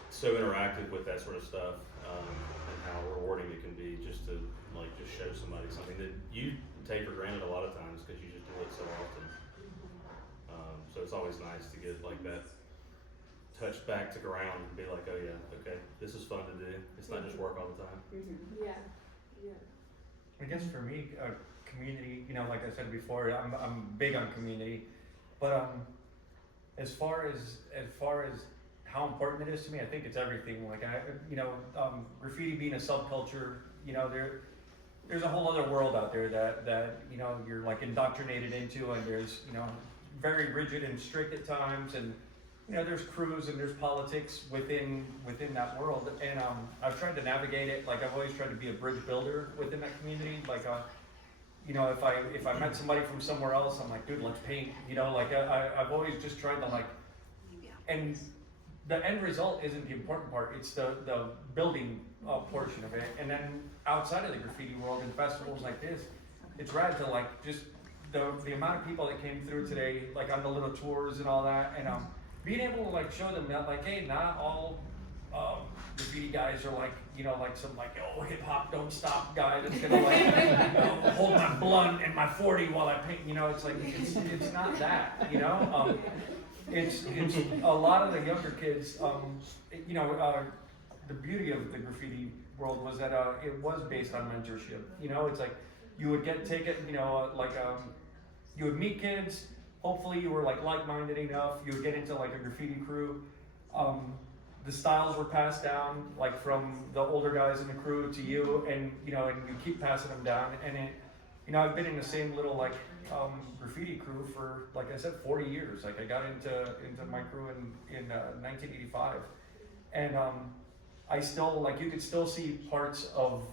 so interactive with that sort of stuff, and how rewarding it can be just to like just show somebody something that you take for granted a lot of times because you just do it so often. So it's always nice to get like that touch back to ground and be like, oh yeah, okay, this is fun to do. It's not just work all the time. Yeah. Yeah. I guess for me, community, you know, like I said before, I'm big on community, but as far as how important it is to me, I think it's everything. Like graffiti being a subculture, you know, there's a whole other world out there that you know you're like indoctrinated into, and there's, you know, very rigid and strict at times, and you know, there's crews and there's politics within that world, and I've tried to navigate it. Like, I've always tried to be a bridge builder within that community. Like, you know, if I met somebody from somewhere else, I'm like, dude, let's paint. You know, like I've always just tried to like, and the end result isn't the important part. It's the building portion of it. And then outside of the graffiti world and festivals like this, it's rad to like just the amount of people that came through today, like on the little tours and all that, and being able to like show them that like, hey, not all graffiti guys are like, you know, like some like, oh, hip hop don't stop guy that's gonna like, you know, hold my blunt and my 40 while I paint. You know, it's like it's not that. You know, it's a lot of the younger kids. You know, the beauty of the graffiti world was that it was based on mentorship. You know, it's like you would take it. You know, you would meet kids. Hopefully you were like-minded enough. You would get into like a graffiti crew. The styles were passed down like from the older guys in the crew to you, and you know, and you keep passing them down. And it, you know, I've been in the same little like graffiti crew for, like I said, 40 years. Like I got into my crew in 1985, and I still like, you could still see parts of,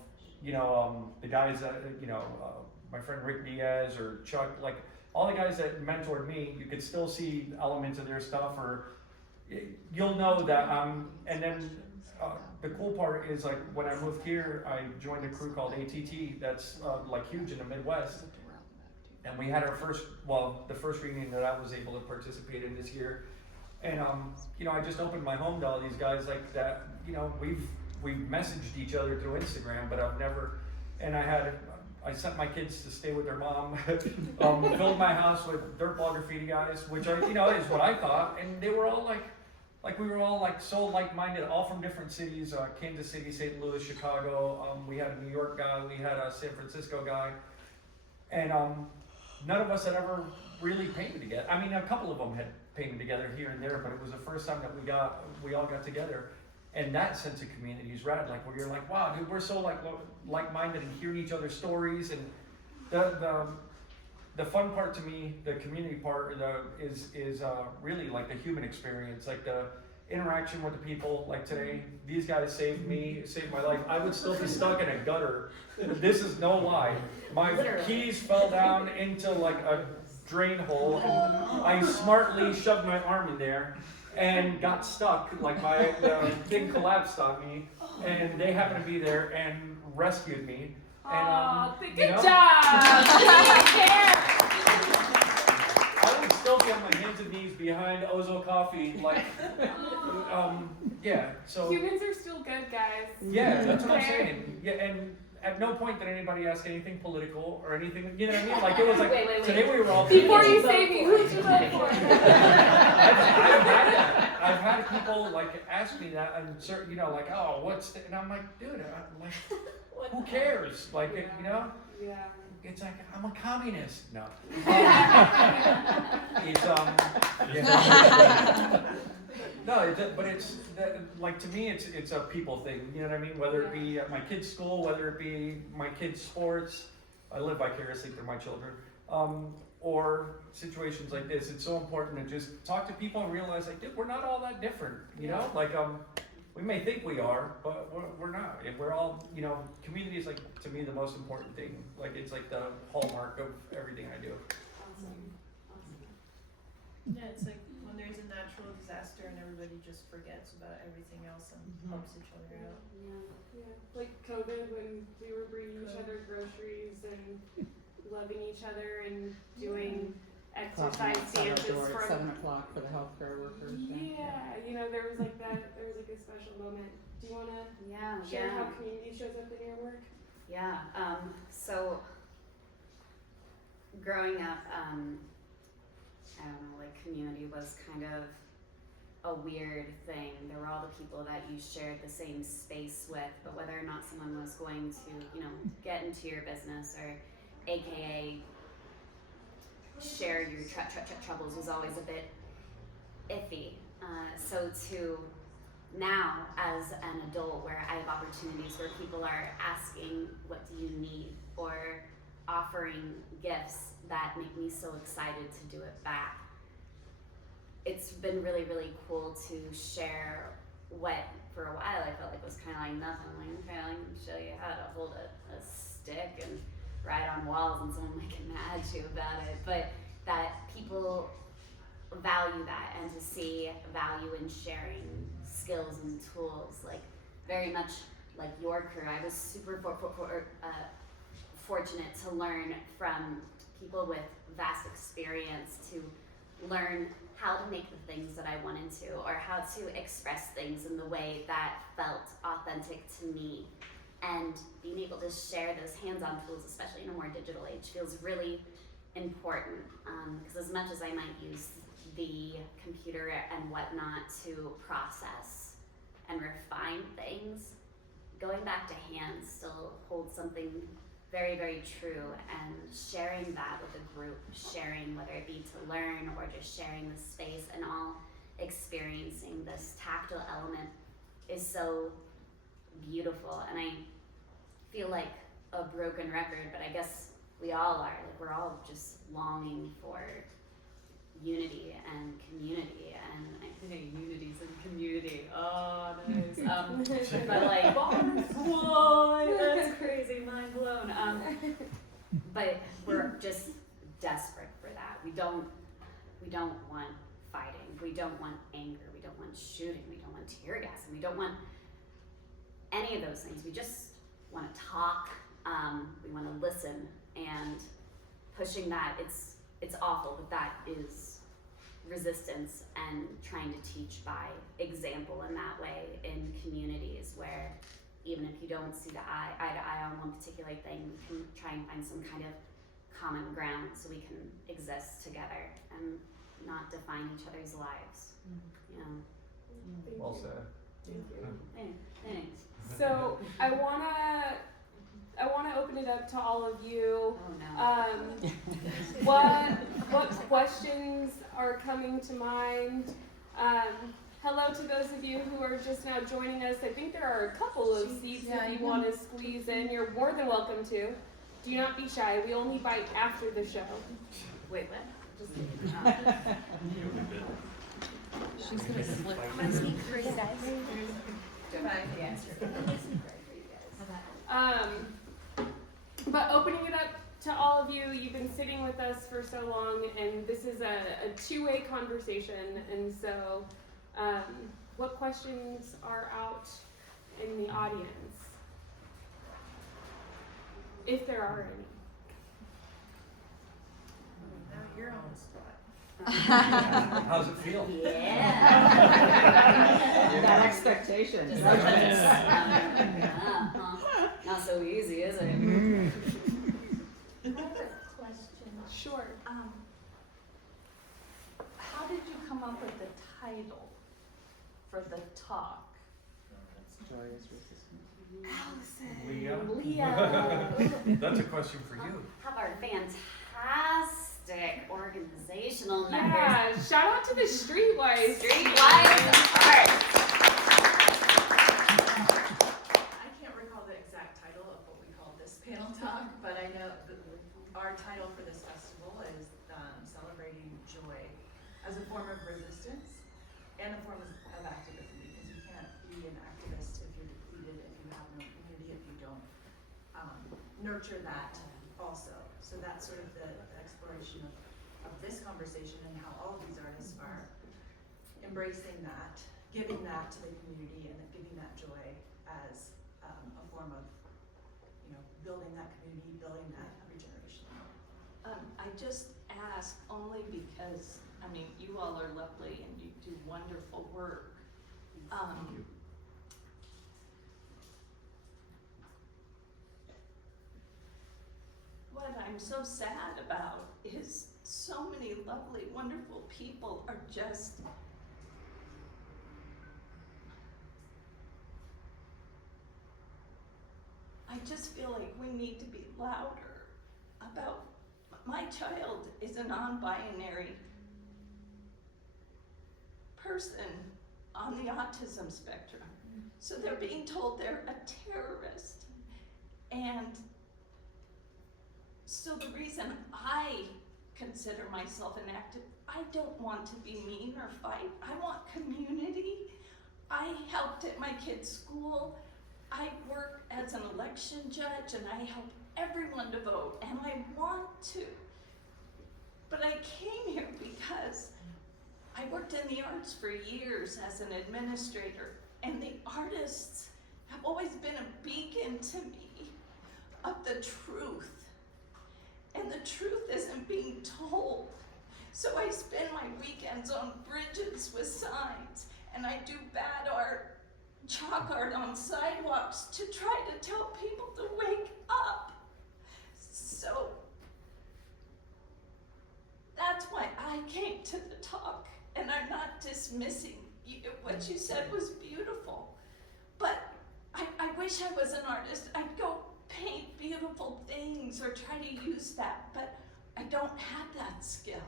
you know, the guys that, you know, my friend Rick Diaz or Chuck, like all the guys that mentored me, you could still see elements of their stuff, or you'll know that and then the cool part is like when I moved here, I joined a crew called ATT that's like huge in the Midwest, and we had our the first reunion that I was able to participate in this year, and you know, I just opened my home to all these guys like that. You know, we've messaged each other through Instagram, but I've never, and I sent my kids to stay with their mom, filled my house with dirtball graffiti guys, which are, you know, is what I thought, and they were all like we were all like so like-minded, all from different cities, Kansas City, St. Louis, Chicago. We had a New York guy, we had a San Francisco guy, and none of us had ever really painted together. I mean, a couple of them had painted together here and there, but it was the first time that we all got together. And that sense of community is rad, like where you're like, wow, dude, we're so like-minded and hearing each other's stories. And the fun part to me, the community part, is really like the human experience, like the interaction with the people. Like today, these guys saved my life. I would still be stuck in a gutter. This is no lie. My keys fell down into like a drain hole, and I smartly shoved my arm in there and got stuck. Like the thing collapsed on me, and they happened to be there and rescued me. And good job! I would still be on my hands and knees behind Ozo Coffee, like, yeah. So humans are still good, guys. yeah, that's what I'm saying. Yeah, and at no point did anybody ask anything political or anything. You know what I mean? Like it was like Wait. today we were all. Before you say me, who'd you vote for? I've had people like ask me that, and you know, like, oh, and I'm like, dude, who cares? Like, you know? Yeah. It's like, I'm a communist. No. It's no, but it's like, to me, it's a people thing. You know what I mean? Whether it be at my kids' school, whether it be my kids' sports, I live vicariously through my children, or situations like this. It's so important to just talk to people and realize, like, dude, we're not all that different. You know, like we may think we are, but we're not. If we're all, you know, community is like, to me, the most important thing. Like, it's like the hallmark of everything I do. Awesome. Yeah, it's like when there's a natural disaster and everybody just forgets about everything else and helps each other out. Yeah. Like COVID, when we were bringing each other groceries and loving each other and doing Clocking exercise outside our dances door at from 7 o'clock for the healthcare workers. yeah, you know, there was like a special moment. Do you wanna share how community shows up in your work? Yeah, so growing up, I don't know, like community was kind of a weird thing. There were all the people that you shared the same space with, but whether or not someone was going to, you know, get into your business or AKA share your troubles was always a bit iffy. So to now as an adult where I have opportunities where people are asking, what do you need? Or offering gifts that make me so excited to do it back. It's been really, really cool to share what for a while I felt like was kind of like nothing. I'm like, okay, I can show you how to hold a stick and write on walls and someone might get mad at you about it. But that people value that and to see value in sharing skills and tools, like very much like your crew. I was super fortunate to learn from people with vast experience to learn how to make the things that I wanted to, or how to express things in the way that felt authentic to me. And being able to share those hands-on tools, especially in a more digital age, feels really important. Because as much as I might use the computer and whatnot to process and refine things, going back to hands still holds something very, very true, and sharing that with a group, sharing whether it be to learn or just sharing the space and all experiencing this tactile element is so beautiful. And I feel like a broken record, but I guess we all are. Like, we're all just longing for unity and community, and I think unity's in community. Oh, nice. But like, whoa, that's crazy, mind blown. But we're just desperate for that. We don't want fighting. We don't want anger. We don't want shooting. We don't want tear gas. And we don't want any of those things. We just want to talk. We want to listen, and pushing that. It's awful, but that is resistance and trying to teach by example in that way in communities where even if you don't see eye to eye on one particular thing, we can try and find some kind of common ground so we can exist together and not define each other's lives. You know. Well said. Thank you. Thanks. So I wanna open it up to all of you. Oh no. What questions are coming to mind? Hello to those of you who are just now joining us. I think there are a couple of seats if you want to squeeze in. You're more than welcome to. Do not be shy. We only bite after the show. Wait, what? Just She's gonna slip. I'm gonna speak for you guys. But opening it up to all of you, you've been sitting with us for so long, and this is a two-way conversation, and so what questions are out in the audience? If there are any. Now you're on the spot. How's it feel? Yeah. That expectation. Just like this. Not so easy, is it? I have a question. Sure. How did you come up with the title for the talk? Joy is resistance. Allison. Leah? Leah. That's a question for you. Have our fantastic organizational members. Yeah, shout out to the Street Wise. Street Wise Art. I can't recall the exact title of what we call this panel talk, but I know our title for this festival is celebrating joy as a form of resistance and a form of activism, because you can't be an activist if you're depleted, if you have no community, if you don't nurture that also. So that's sort of the exploration of this conversation and how all of these artists are embracing that, giving that to the community, and giving that joy as a form of, building that community, building that regeneration. just ask only because, I mean, you all are lovely and you do wonderful work. What I'm so sad about is so many lovely, wonderful people are just I just feel like we need to be louder about, my child is a non-binary person on the autism spectrum. So they're being told they're a terrorist. And so the reason I consider myself an activist, I don't want to be mean or fight. I want community. I helped at my kid's school. I work as an election judge and I help everyone to vote, and I want to. But I came here because I worked in the arts for years as an administrator, and the artists have always been a beacon to me of the truth. And the truth isn't being told. So I spend my weekends on bridges with signs, and I do bad art, chalk art on sidewalks to try to tell people to wake up. So that's why I came to the talk, and I'm not dismissing you. What you said was beautiful, but I wish I was an artist. I'd go paint beautiful things or try to use that, but I don't have that skill.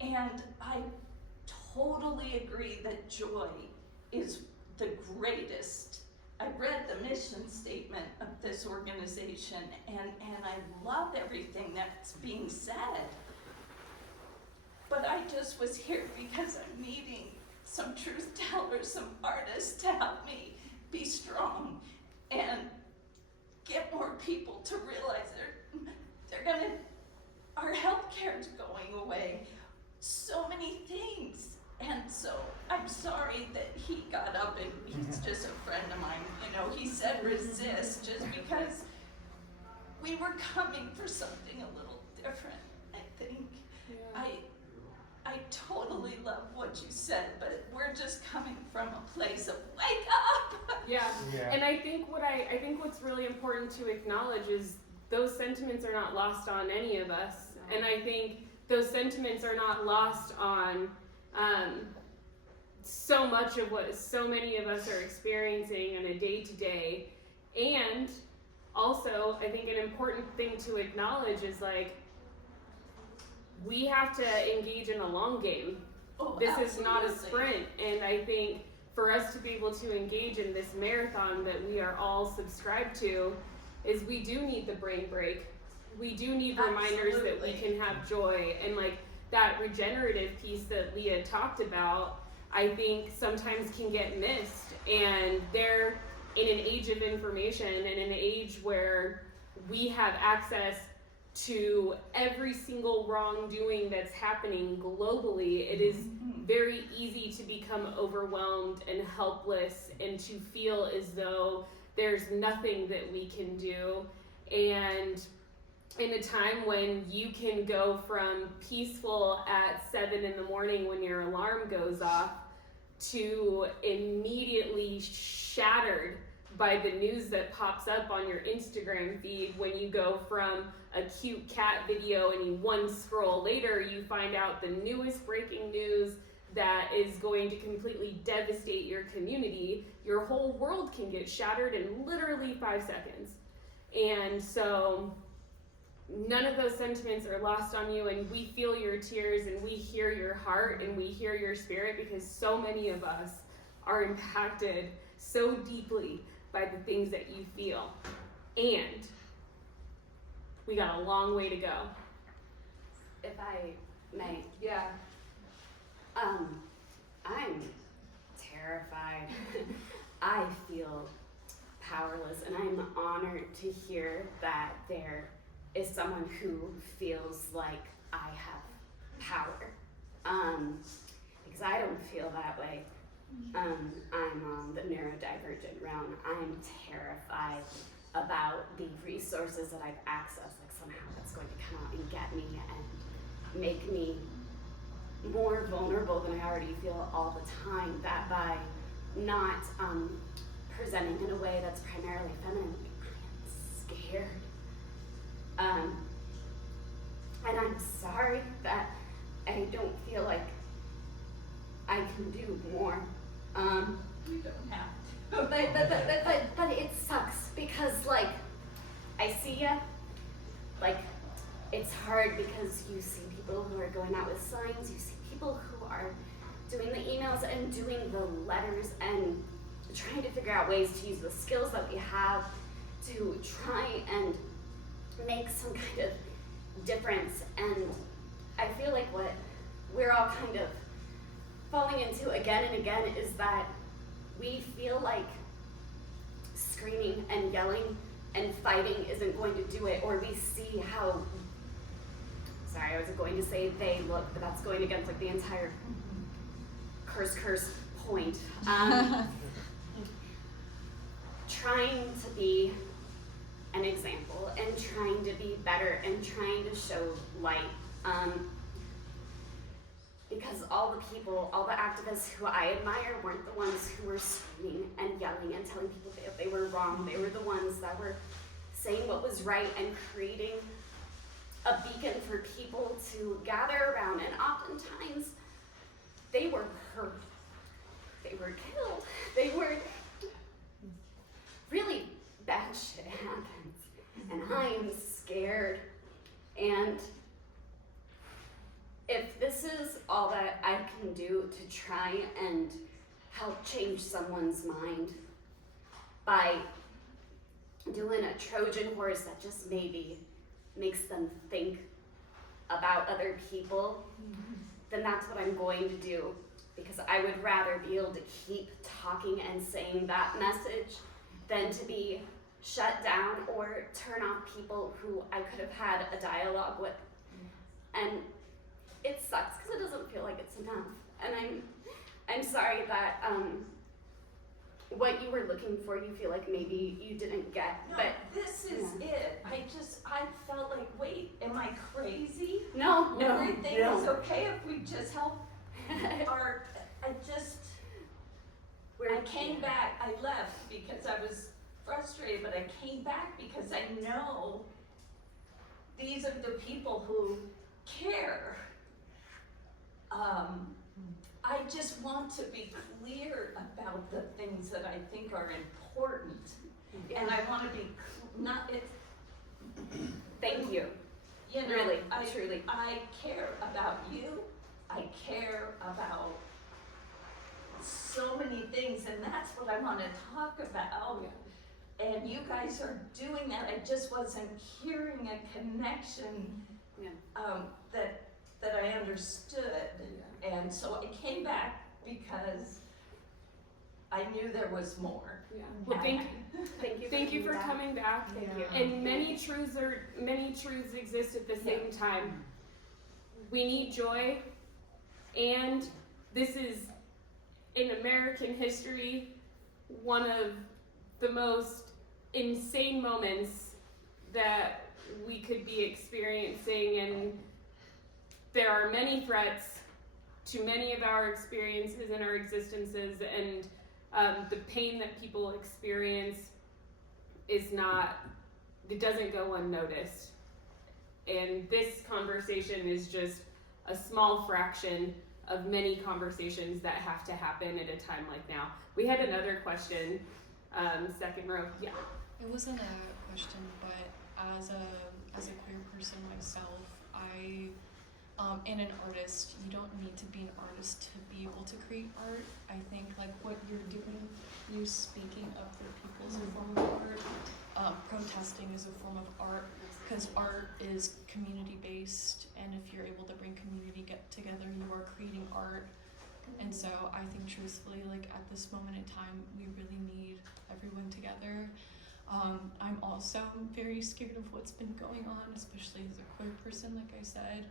And I totally agree that joy is the greatest. I read the mission statement of this organization, and I love everything that's being said. But I just was here because I'm needing some truth tellers, some artists to help me be strong and get more people to realize our healthcare is going away. So many things. And so I'm sorry that he got up, and he's just a friend of mine. You know, he said resist just because we were coming for something a little different, I think. Yeah. I totally love what you said, but we're just coming from a place of wake up. Yeah. Yeah. And I think what's really important to acknowledge is those sentiments are not lost on any of us. No. And I think those sentiments are not lost on so much of what so many of us are experiencing on a day-to-day. And also, I think an important thing to acknowledge is like, we have to engage in a long game. Oh, This is not a absolutely. sprint, and I think for us to be able to engage in this marathon that we are all subscribed to, is we do need the brain break. We do need reminders that we Absolutely. can have joy, and like that regenerative piece that Leah talked about, I think sometimes can get missed. And they're in an age of information and an age where we have access to every single wrongdoing that's happening globally. It is very easy to become overwhelmed and helpless and to feel as though there's nothing that we can do. And in a time when you can go from peaceful at 7 a.m. when your alarm goes off to immediately shattered by the news that pops up on your Instagram feed, when you go from a cute cat video and one scroll later you find out the newest breaking news that is going to completely devastate your community, your whole world can get shattered in literally 5 seconds. And so none of those sentiments are lost on you, and we feel your tears and we hear your heart and we hear your spirit, because so many of us are impacted so deeply by the things that you feel. And we got a long way to go. If I may, Yeah. I'm terrified. I feel powerless, and I'm honored to hear that there is someone who feels like I have power. Because I don't feel that way. I'm on the neurodivergent realm. I'm terrified about the resources that I've accessed, like somehow that's going to come out and get me and make me more vulnerable than I already feel all the time, that by not presenting in a way that's primarily feminine, I am scared. And I'm sorry that I don't feel like I can do more. You don't have to. But it sucks because, like, I see ya. Like, it's hard because you see people who are going out with signs, you see people who are doing the emails and doing the letters and trying to figure out ways to use the skills that we have to try and make some kind of difference. And I feel like what we're all kind of falling into again and again is that we feel like screaming and yelling and fighting isn't going to do it, or we see how, sorry, I was going to say they look, but that's going against like the entire curse point. Trying to be an example and trying to be better and trying to show light. Because all the people, all the activists who I admire weren't the ones who were screaming and yelling and telling people that they were wrong. They were the ones that were saying what was right and creating a beacon for people to gather around. And oftentimes, they were hurt. They were killed. They were really bad shit happens. And I am scared. And if this is all that I can do to try and help change someone's mind by doing a Trojan horse that just maybe makes them think about other people, then that's what I'm going to do. Because I would rather be able to keep talking and saying that message than to be shut down or turn off people who I could have had a dialogue with. And it sucks because it doesn't feel like it's enough. And I'm sorry that what you were looking for, you feel like maybe you didn't get. No, but this is it. I felt like, wait, am I crazy? No. Everything is okay if we just help our, I came back, I left because I was frustrated, but I came back because I know these are the people who care. I just want to be clear about the things that I think are important. And I want to be Thank you. You know, Really, truly. I care about you. I care about so many things, and that's what I want to talk about. Yeah. And you guys are doing that. I just wasn't hearing a connection that I understood. Yeah. And so I came back because I knew there was more. Yeah. Well, thank you for coming back. coming back. Thank you. And many truths exist at the same time. We need joy, and this is, in American history, one of the most insane moments that we could be experiencing, and there are many threats to many of our experiences and our existences, and the pain that people experience it doesn't go unnoticed. And this conversation is just a small fraction of many conversations that have to happen at a time like now. We had another question, second row. Yeah. It wasn't a question, but as a queer person myself, and an artist, you don't need to be an artist to be able to create art. I think like what you're doing, you're speaking up for people as a form of art. Protesting is a form of art because art is community based, and if you're able to bring community together, you are creating art. And so I think truthfully, like at this moment in time, we really need everyone together. I'm also very scared of what's been going on, especially as a queer person, like I said.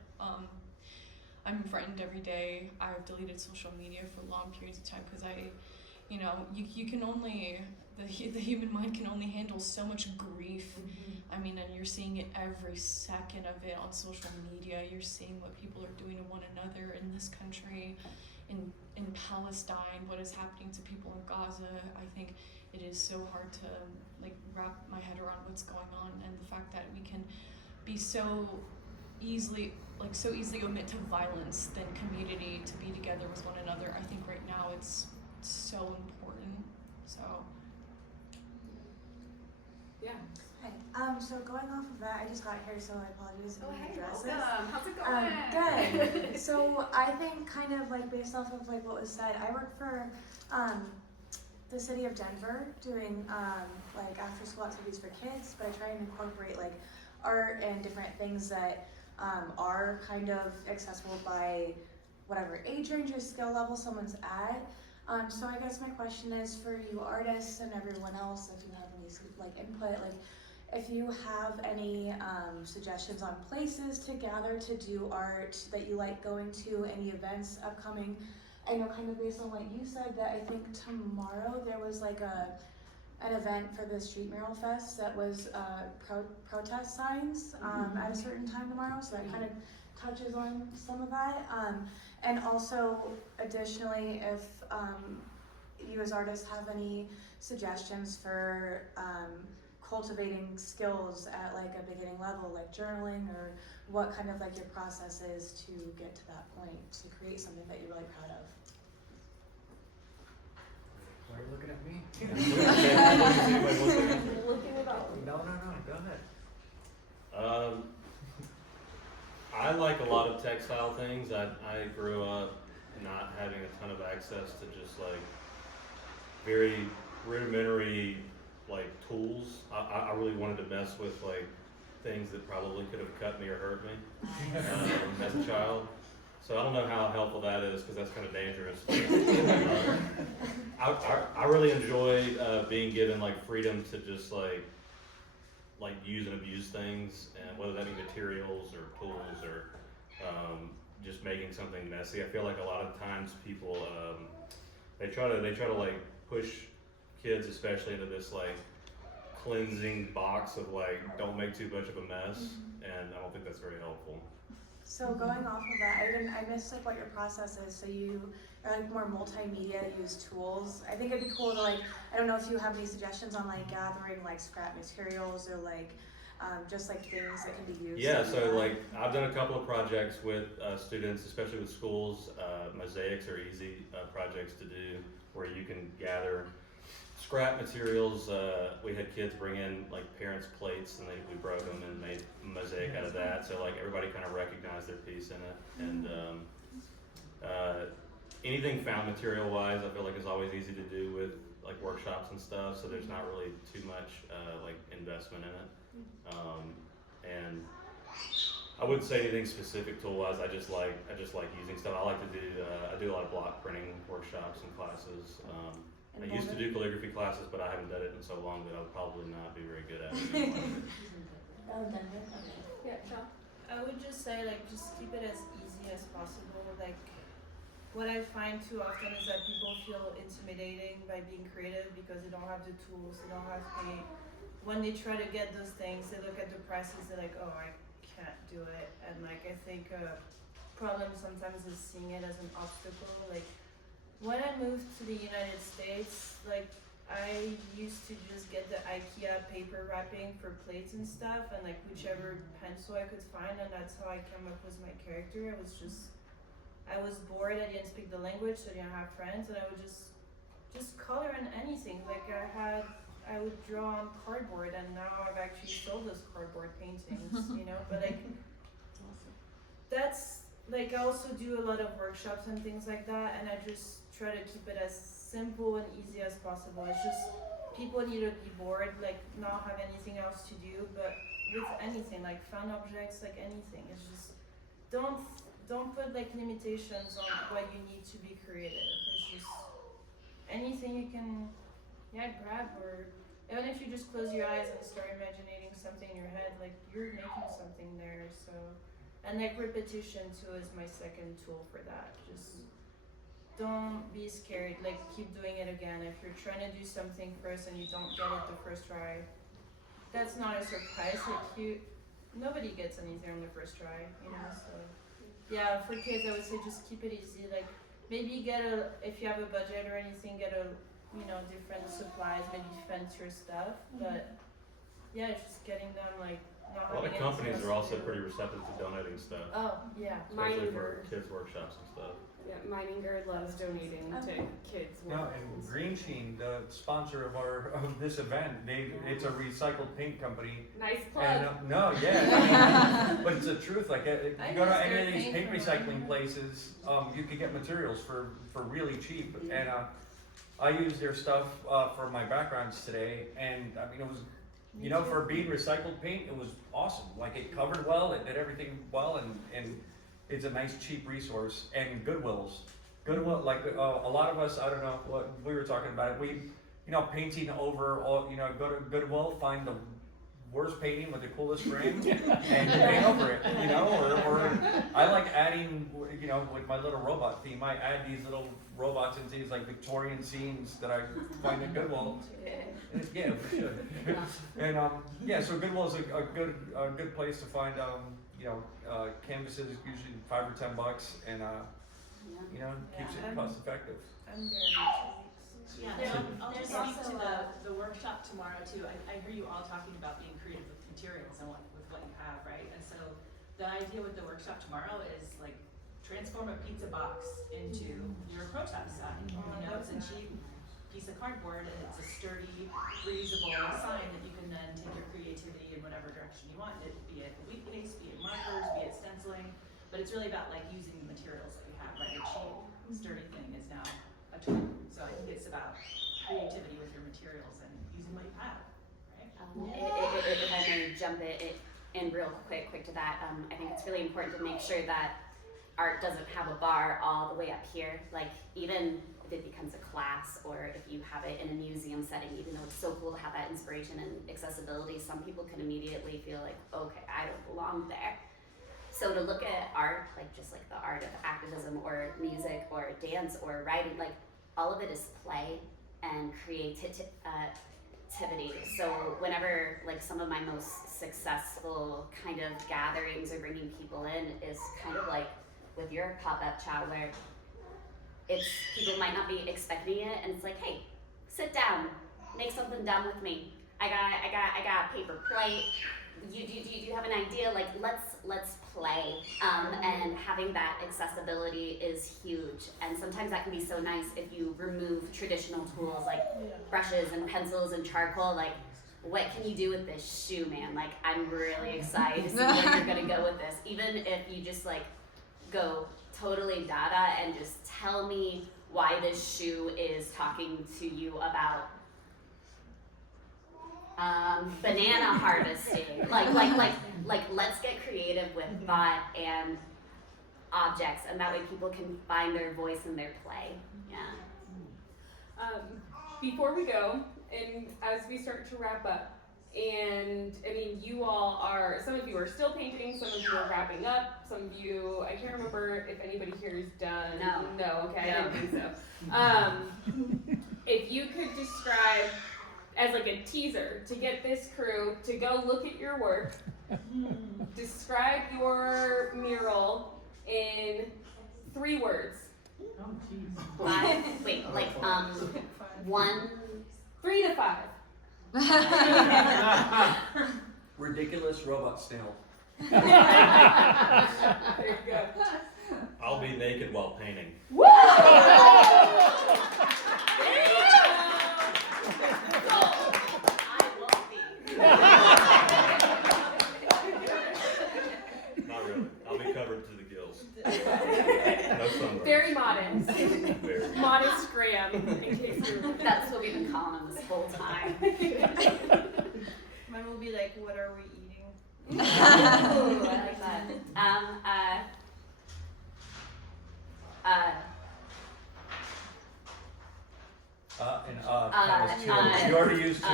I'm frightened every day. I've deleted social media for long periods of time because you know, you can only, the human mind can only handle so much grief. I mean, and you're seeing it every second of it on social media. You're seeing what people are doing to one another in this country, in Palestine, what is happening to people in Gaza. I think it is so hard to like wrap my head around what's going on, and the fact that we can be so easily omit to violence than community, to be together with one another. I think right now it's so important. So Yeah. Hi. So going off of that, I just got here, so I apologize if you address this. How's it going? Good. So I think kind of like based off of like what was said, I work for the city of Denver doing like after school activities for kids, but I try and incorporate like art and different things that are kind of accessible by whatever age range or skill level someone's at. So I guess my question is for you artists and everyone else, if you have any like input, like if you have any suggestions on places to gather to do art that you like going to, any events upcoming. I know kind of based on what you said that I think tomorrow there was like an event for the Street Mural Fest that was protest signs at a certain time tomorrow, so that kind of touches on some of that. And also, additionally, if you as artists have any suggestions for cultivating skills at like a beginning level, like journaling, or what kind of like your process is to get to that point, to create something that you're really proud of. Why are you looking at me? Looking it up. No, go ahead. I like a lot of textile things. I grew up not having a ton of access to just like very rudimentary like tools. I really wanted to mess with like things that probably could have cut me or hurt me as a child. So I don't know how helpful that is because that's kind of dangerous. I really enjoy being given like freedom to just like use and abuse things, and whether that be materials or tools or just making something messy. I feel like a lot of times people they try to like push kids especially into this like cleansing box of like don't make too much of a mess, and I don't think that's very helpful. So going off of that, I missed like what your process is. So you are like more multimedia, use tools. I think it'd be cool to like, I don't know if you have any suggestions on like gathering like scrap materials or like just like things that can be used. Yeah, so like I've done a couple of projects with students, especially with schools. Mosaics are easy projects to do where you can gather scrap materials. We had kids bring in like parents' plates, and we broke them and made a mosaic out of that. So like everybody kind of recognized their piece in it. And anything found material wise, I feel like is always easy to do with like workshops and stuff. So there's not really too much like investment in it. And I wouldn't say anything specific tool wise. I just like using stuff. I like to do. I do a lot of block printing workshops and classes. I used to do calligraphy classes, but I haven't done it in so long that I'll probably not be very good at it anymore. Yeah, Sean. I would just say like just keep it as easy as possible. Like what I find too often is that people feel intimidating by being creative because they don't have the tools, they don't have paint. When they try to get those things, they look at the prices, they're like, oh, I can't do it. And like I think a problem sometimes is seeing it as an obstacle. Like when I moved to the United States, like I used to just get the IKEA paper wrapping for plates and stuff, and like whichever pencil I could find, and that's how I came up with my character. I was bored, I didn't speak the language, so I didn't have friends, and I would just color in anything. Like I would draw on cardboard, and now I've actually sold those cardboard paintings, you know, but like that's like I also do a lot of workshops and things like that, and I just try to keep it as simple and easy as possible. It's just people need to be bored, like not have anything else to do, but with anything, like found objects, like anything. It's just don't put like limitations on what you need to be creative. It's just anything you can grab, or even if you just close your eyes and start imagining something in your head, like you're making something there. So, and like repetition too is my second tool for that. Just don't be scared. Like, keep doing it again. If you're trying to do something first and you don't get it the first try, that's not a surprise. Like, nobody gets an easier on the first try, you know. So yeah, for kids, I would say just keep it easy. Like, maybe if you have a budget or anything, get different supplies, maybe fence your stuff. But yeah, it's just getting them like not A lot of having anything companies else are to also do. pretty receptive to donating stuff, Oh yeah. especially for Mining kids workshops and stuff. Yeah, Mininger loves donating to kids. No, and Green Sheen, the sponsor of this event, it's a recycled paint company. Nice plug. And I mean, but it's the truth. Like, you I go to use any their of these paint paint for recycling mine. places, you can get materials for really cheap. And I used their stuff for my backgrounds today, and I mean, it was, for being recycled paint, it was awesome. Like, it covered well, it did everything well, and it's a nice cheap resource. And Goodwill, like a lot of us, I don't know what we were talking about it. We, painting over all, go to Goodwill, find the worst painting with the coolest frame, and paint over it, or I like adding, with my little robot theme, I add these little robots into these like Victorian scenes that I find at Goodwill. Yeah, we should. And so Goodwill is a good place to find canvases, usually $5 or $10, and keeps it cost effective. I'm there every 2 weeks. Yeah, I'll There's just speak also to the workshop tomorrow too. I hear you all talking about being creative with materials and with what you have, right? And so the idea with the workshop tomorrow is like transform a pizza box into your protest sign. It's a cheap piece of cardboard and it's a sturdy, reusable sign that you can then take your creativity in whatever direction you want it, be it wheat paste, be it markers, be it stenciling. But it's really about like using the materials that we have, right? A cheap, sturdy thing is now a tool. So I think it's about creativity with your materials and using what you have, right? If I may jump in real quick to that, I think it's really important to make sure that art doesn't have a bar all the way up here. Like, even if it becomes a class or if you have it in a museum setting, even though it's so cool to have that inspiration and accessibility, some people can immediately feel like, okay, I don't belong there. So to look at art, like just like the art of activism or music or dance or writing, like all of it is play and creativity. So whenever like some of my most successful kind of gatherings or bringing people in is kind of like with your pop-up chat, where it's people might not be expecting it, and it's like, hey, sit down, make something dumb with me. I got a paper plate. Do you have an idea? Like, let's play. And having that accessibility is huge. And sometimes that can be so nice if you remove traditional tools like brushes and pencils and charcoal. Like, what can you do with this shoe, man? Like, I'm really excited to see where you're gonna go with this. Even if you just like go totally dada and just tell me why this shoe is talking to you about banana harvesting. Like let's get creative with thought and objects, and that way people can find their voice in their play. Yeah. Before we go, and as we start to wrap up, and I mean, you all are, some of you are still painting, some of you are wrapping up, some of you, I can't remember if anybody here is done. No, okay, I didn't think so. If you could describe, as like a teaser, to get this crew to go look at your work, describe your mural in 3 words. Oh, jeez. Wait, like 1, 3 to 5. Ridiculous robot snail. There you go. I'll be naked while painting. Woo! There you go. I won't be. Not really. I'll be covered to the gills. No sunburn. Very modest. Very. Modest Graham, in case you're. That's what we've been calling him this whole time. Mine will be like, what are we eating? Ooh, I like that. That was 2. You already used 2.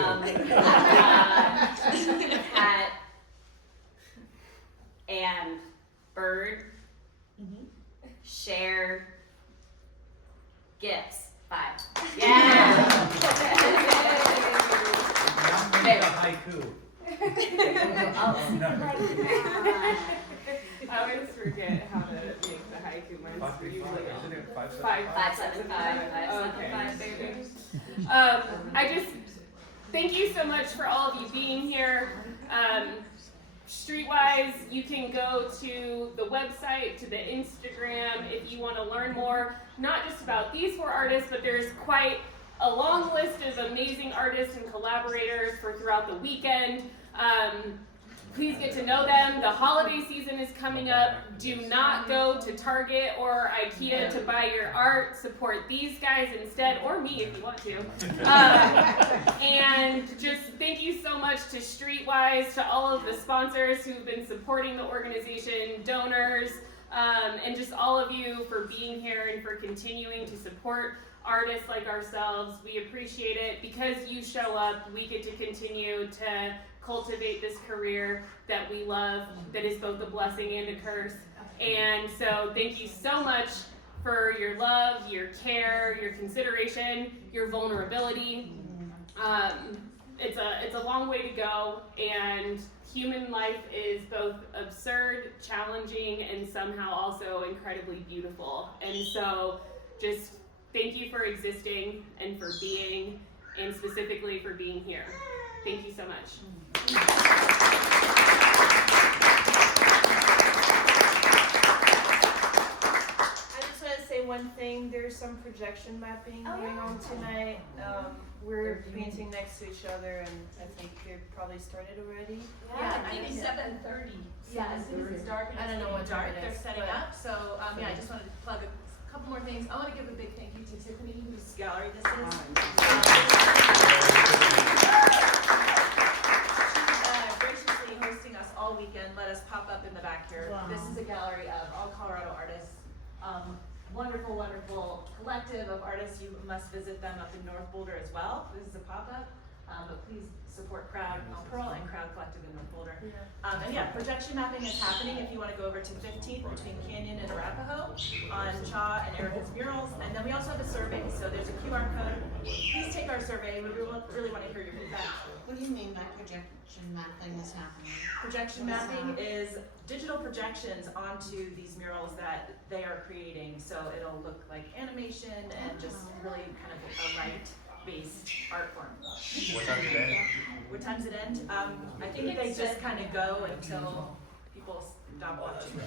Cat and bird share Gifts. 5. Yeah. Now make a haiku. I always forget how to make the haiku. Mine's usually Isn't it 575? 575. Okay. I just thank you so much for all of you being here. Streetwise, you can go to the website, to the Instagram if you want to learn more, not just about these 4 artists, but there's quite a long list of amazing artists and collaborators for throughout the weekend. Please get to know them. The holiday season is coming up. Do not go to Target or IKEA to buy your art. Support these guys instead, or me if you want to. And just thank you so much to Streetwise, to all of the sponsors who've been supporting the organization, donors, and just all of you for being here and for continuing to support artists like ourselves. We appreciate it. Because you show up, we get to continue to cultivate this career that we love, that is both a blessing and a curse. And so thank you so much for your love, your care, your consideration, your vulnerability. It's a long way to go, and human life is both absurd, challenging, and somehow also incredibly beautiful. And so just thank you for existing and for being, and specifically for being here. Thank you so much. I just want to say one thing. There's some projection mapping going on tonight. We're painting next to each other, and I think they've probably started already. Yeah, I think 7:30. Yeah, as soon as it's dark. I don't know what dark. time it They're is, setting but- up. So yeah, I just wanted to plug a couple more things. I want to give a big thank you to Tiffany, whose gallery this is. Graciously hosting us all weekend. Let us pop up in the back here. Wow. This is a gallery of all Colorado artists. Wonderful, wonderful collective of artists. You must visit them up in North Boulder as well. This is a pop-up, but please support Crowd Pearl and Crowd Collective in North Boulder. And yeah, projection mapping is happening if you want to go over to 15th between Canyon and Arapahoe on Cha and Erica's murals. And then we also have a survey, so there's a QR code. Please take our survey. We really want to hear your feedback. What do you mean by projection mapping is happening? Projection mapping is digital projections onto these murals that they are creating. So it'll look like animation and just really kind of a light-based art form. What time did it end? What time's it end? I think they just kind of go until people stop watching.